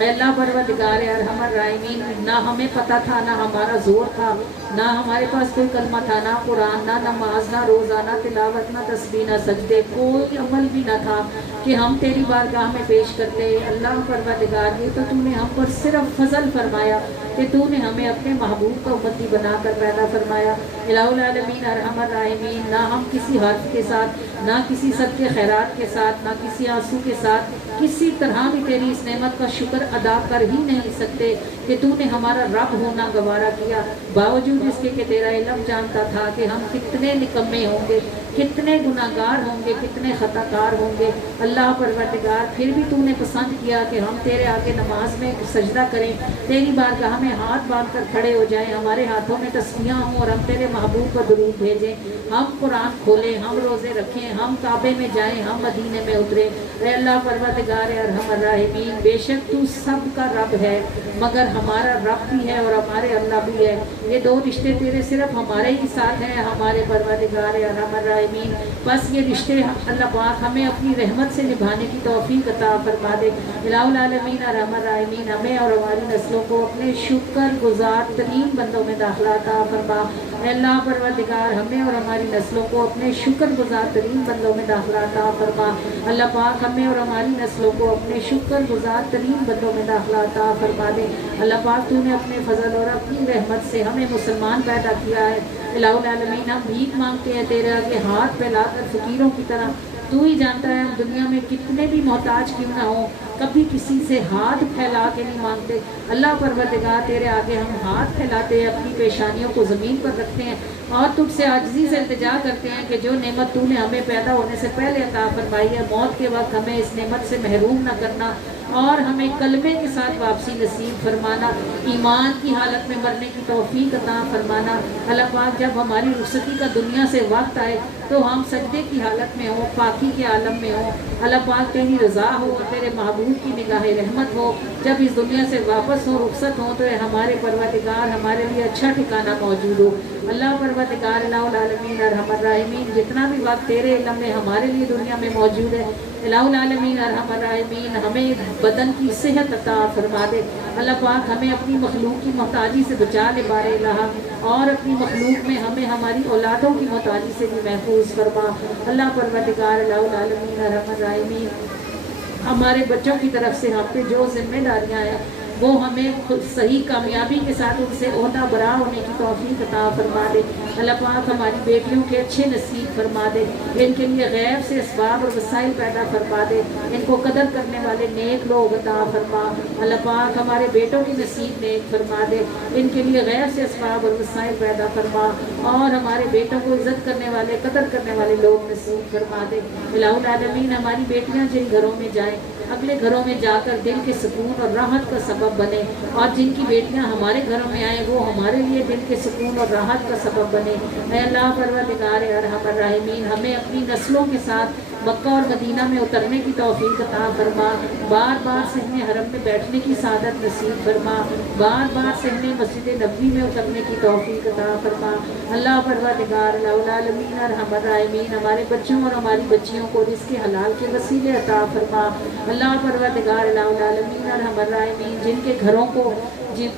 اے اللہ پروردگار ارحم الراحمین، نہ ہمیں پتہ تھا، نہ ہمارا زور تھا، نہ ہمارے پاس کوئی کلمہ تھا، نہ قرآن، نہ نماز، نہ روزہ، نہ تلاوت، نہ تسبیح، نہ سجدے، کوئی عمل بھی نہ تھا کہ ہم تیری بارگاہ میں پیش کرتے۔ اللہ پروردگار یہ تو تو نے ہم پر صرف فضل فرمایا کہ تو نے ہمیں اپنے محبوب کا امتی بنا کر پیدا فرمایا۔ الہ العالمین ارحم الراحمین، نہ ہم کسی حرف کے ساتھ، نہ کسی صدقے خیرات کے ساتھ، نہ کسی آنسو کے ساتھ کسی طرح بھی تیری اس نعمت کا شکر ادا کر ہی نہیں سکتے کہ تو نے ہمارا رب ہونا گوارا کیا، باوجود اس کے کہ تیرا علم جانتا تھا کہ ہم کتنے نکمے ہوں گے، کتنے گناہگار ہوں گے، کتنے خطا کار ہوں گے۔ اللہ پروردگار پھر بھی تو نے پسند کیا کہ ہم تیرے آگے نماز میں سجدہ کریں، تیری بارگاہ میں ہاتھ باندھ کر کھڑے ہو جائیں، ہمارے ہاتھوں میں تسبیحاں ہوں اور ہم تیرے محبوب کو درود بھیجیں، ہم قرآن کھولیں، ہم روزے رکھیں، ہم کعبے میں جائیں، ہم مدینے میں اتریں۔ اے اللہ پروردگار ارحم الراحمین، بے شک تو سب کا رب ہے، مگر ہمارا رب بھی ہے اور ہمارے اللہ بھی ہے۔ یہ دو رشتے تیرے صرف ہمارے ہی ساتھ ہیں ہمارے پروردگار ارحم الراحمین، بس یہ رشتے اللہ پاک ہمیں اپنی رحمت سے نبھانے کی توفیق عطا فرما دے۔ الہ العالمین ارحم الراحمین، ہمیں اور ہماری نسلوں کو اپنے شکر گزار ترین بندوں میں داخلہ عطا فرما۔ اے اللہ پروردگار ہمیں اور ہماری نسلوں کو اپنے شکر گزار ترین بندوں میں داخلہ عطا فرما۔ اللہ پاک ہمیں اور ہماری نسلوں کو اپنے شکر گزار ترین بندوں میں داخلہ عطا فرما دے۔ اللہ پاک تو نے اپنے فضل اور اپنی رحمت سے ہمیں مسلمان پیدا کیا ہے۔ الہ العالمین، ہم بھیک مانگتے ہیں تیرے آگے ہاتھ پھیلا کر فقیروں کی طرح، تو ہی جانتا ہے ہم دنیا میں کتنے بھی محتاج کیوں نہ ہوں، کبھی کسی سے ہاتھ پھیلا کے نہیں مانگتے۔ اللہ پروردگار تیرے آگے ہم ہاتھ پھیلاتے ہیں، اپنی پیشانیوں کو زمین پر رکھتے ہیں اور تجھ سے عاجزی سے التجا کرتے ہیں کہ جو نعمت تو نے ہمیں پیدا ہونے سے پہلے عطا فرمائی ہے، موت کے وقت ہمیں اس نعمت سے محروم نہ کرنا اور ہمیں کلمے کے ساتھ واپسی نصیب فرمانا، ایمان کی حالت میں مرنے کی توفیق عطا فرمانا۔ اللہ پاک جب ہماری رخصتی کا دنیا سے وقت آئے تو ہم سجدے کی حالت میں ہوں، پاکی کے عالم میں ہوں، اللہ پاک تیری رضا ہو، تیرے محبوب کی نگاہ رحمت ہو، جب اس دنیا سے واپس ہو، رخصت ہوں، تو ہمارے پروردگار ہمارے لیے اچھا ٹھکانہ موجود ہو۔ اللہ پروردگار الہ العالمین ارحم الراحمین، جتنا بھی وقت تیرے علم میں ہمارے لیے دنیا میں موجود ہے، الہ العالمین ارحم الراحمین ہمیں بدن کی صحت عطا فرما دے۔ اللہ پاک ہمیں اپنی مخلوق کی محتاجی سے بچا لے بار الہ، اور اپنی مخلوق میں ہمیں ہماری اولادوں کی محتاجی سے بھی محفوظ فرما۔ اللہ پروردگار الہ العالمین ارحم الراحمین، ہمارے بچوں کی طرف سے ہم پہ جو ذمہ داریاں ہیں وہ ہمیں خود صحیح کامیابی کے ساتھ ان سے عہدہ برا ہونے کی توفیق عطا فرما دے۔ اللہ پاک ہماری بیٹیوں کے اچھے نصیب فرما دے، ان کے لیے غیب سے اسباب اور وسائل پیدا فرما دے، ان کو قدر کرنے والے نیک لوگ عطا فرما۔ اللہ پاک ہمارے بیٹوں کی نصیب نیک فرما دے، ان کے لیے غیب سے اسباب اور وسائل پیدا فرما، اور ہمارے بیٹوں کو عزت کرنے والے قدر کرنے والے لوگ نصیب فرما دے۔ الہ العالمین ہماری بیٹیاں جن گھروں میں جائیں، اگلے گھروں میں جا کر دل کے سکون اور راحت کا سبب بنے، اور جن کی بیٹیاں ہمارے گھروں میں آئیں وہ ہمارے لیے دل کے سکون اور راحت کا سبب بنے۔ اے اللہ پروردگار ارحم الراحمین ہمیں اپنی نسلوں کے ساتھ مکہ اور مدینہ میں اترنے کی توفیق عطا فرما، بار بار صحن حرم میں بیٹھنے کی سعادت نصیب فرما، بار بار صحن مسجد نبوی میں اترنے کی توفیق عطا فرما۔ اللہ پروردگار الہ العالمین ارحم الراحمین ہمارے بچوں اور ہماری بچیوں کو رزق حلال کے وسیلے عطا فرما۔ اللہ پروردگار الہ العالمین ارحم الراحمین جن کے گھروں کو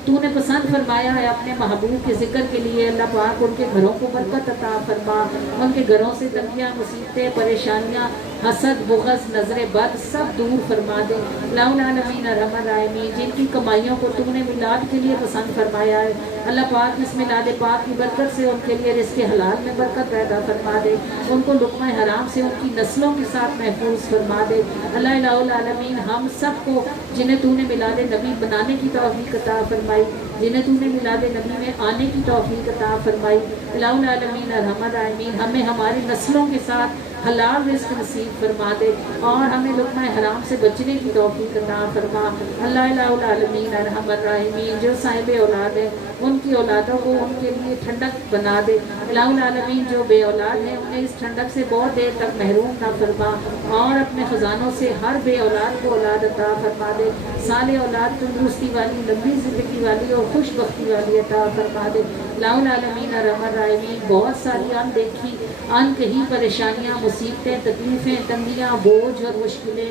تو نے پسند فرمایا ہے اپنے محبوب کے ذکر کے لیے، اللہ پاک ان کے گھروں کو برکت عطا فرما، ان کے گھروں سے تنگیاں، مصیبتیں، پریشانیاں، حسد، بغض، نظر بد سب دور فرما دے۔ الہ العالمین ارحم الراحمین جن کی کمائیوں کو تو نے میلاد کے لیے پسند فرمایا ہے، اللہ پاک اس میلاد پاک کی برکت سے ان کے لیے رزق حلال میں برکت پیدا فرما دے، ان کو لقمہ حرام سے ان کی نسلوں کے ساتھ محفوظ فرما دے۔ اللہ الہ العالمین ہم سب کو جنہیں تو نے میلاد نبی بنانے کی توفیق عطا فرمائی، جنہیں تو نے میلاد نبی میں آنے کی توفیق عطا فرمائی، الہ العالمین ارحم الراحمین ہمیں ہماری نسلوں کے ساتھ حلال رزق نصیب فرما دے اور ہمیں لقمہ حرام سے بچنے کی توفیق عطا فرما۔ اللہ الہ العالمین ارحم الراحمین جو صاحب اولاد ہیں ان کی اولادوں کو ان کے لیے ٹھنڈک بنا دے، الہ العالمین جو بے اولاد ہیں انہیں اس ٹھنڈک سے بہت دیر تک محروم نہ فرما، اور اپنے خزانوں سے ہر بے اولاد کو اولاد عطا فرما دے، صالح اولاد تندرستی والی، لمبی زندگی والی اور خوش بختی والی عطا فرما دے۔ الہ العالمین ارحم الراحمین بہت ساری اندیکھی ان کہیں پریشانیاں، مصیبتیں، تکلیفیں، تنگیاں، بوجھ اور مشکلیں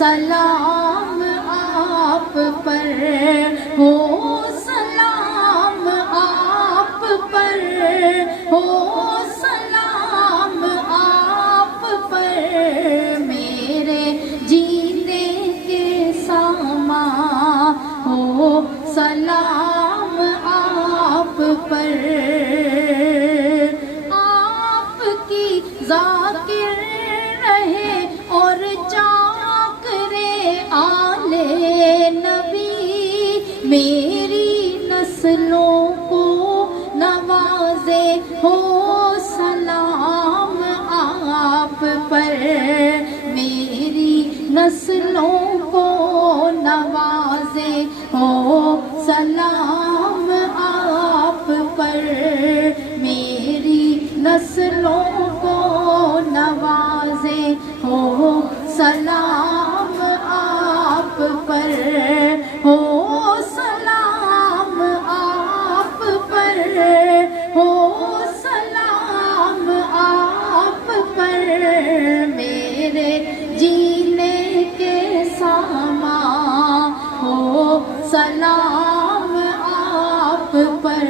سلام آپ پر ہو، سلام آپ پر ہو، سلام آپ پر، میرے جینے کے سامان ہو، سلام آپ پر، آپ کی ذاکر رہے اور چاکرے آل نبی، میری نسلوں کو نوازے ہو، سلام آپ پر، میری نسلوں کو نوازے ہو، سلام آپ پر، میری نسلوں کو نوازے ہو، سلام آپ پر ہو، سلام آپ پر ہو، سلام آپ پر، میرے جینے کے سامان ہو، سلام آپ پر،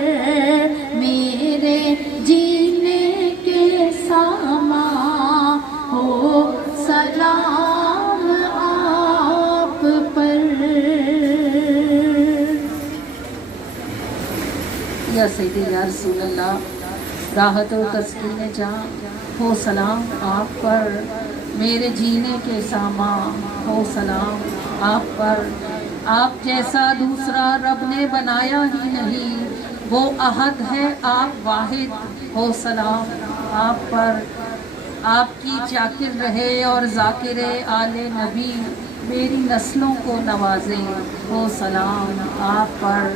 میرے جینے کے سامان ہو، سلام آپ پر۔ یا سیدی یا رسول اللہ، راحت و تسکین جاں ہو سلام آپ پر، میرے جینے کے سامان ہو، سلام آپ پر، آپ جیسا دوسرا رب نے بنایا ہی نہیں، وہ احد ہے آپ واحد ہو، سلام آپ پر، آپ کی چاکر رہے اور ذاکر آل نبی، میری نسلوں کو نوازے ہو، سلام آپ پر۔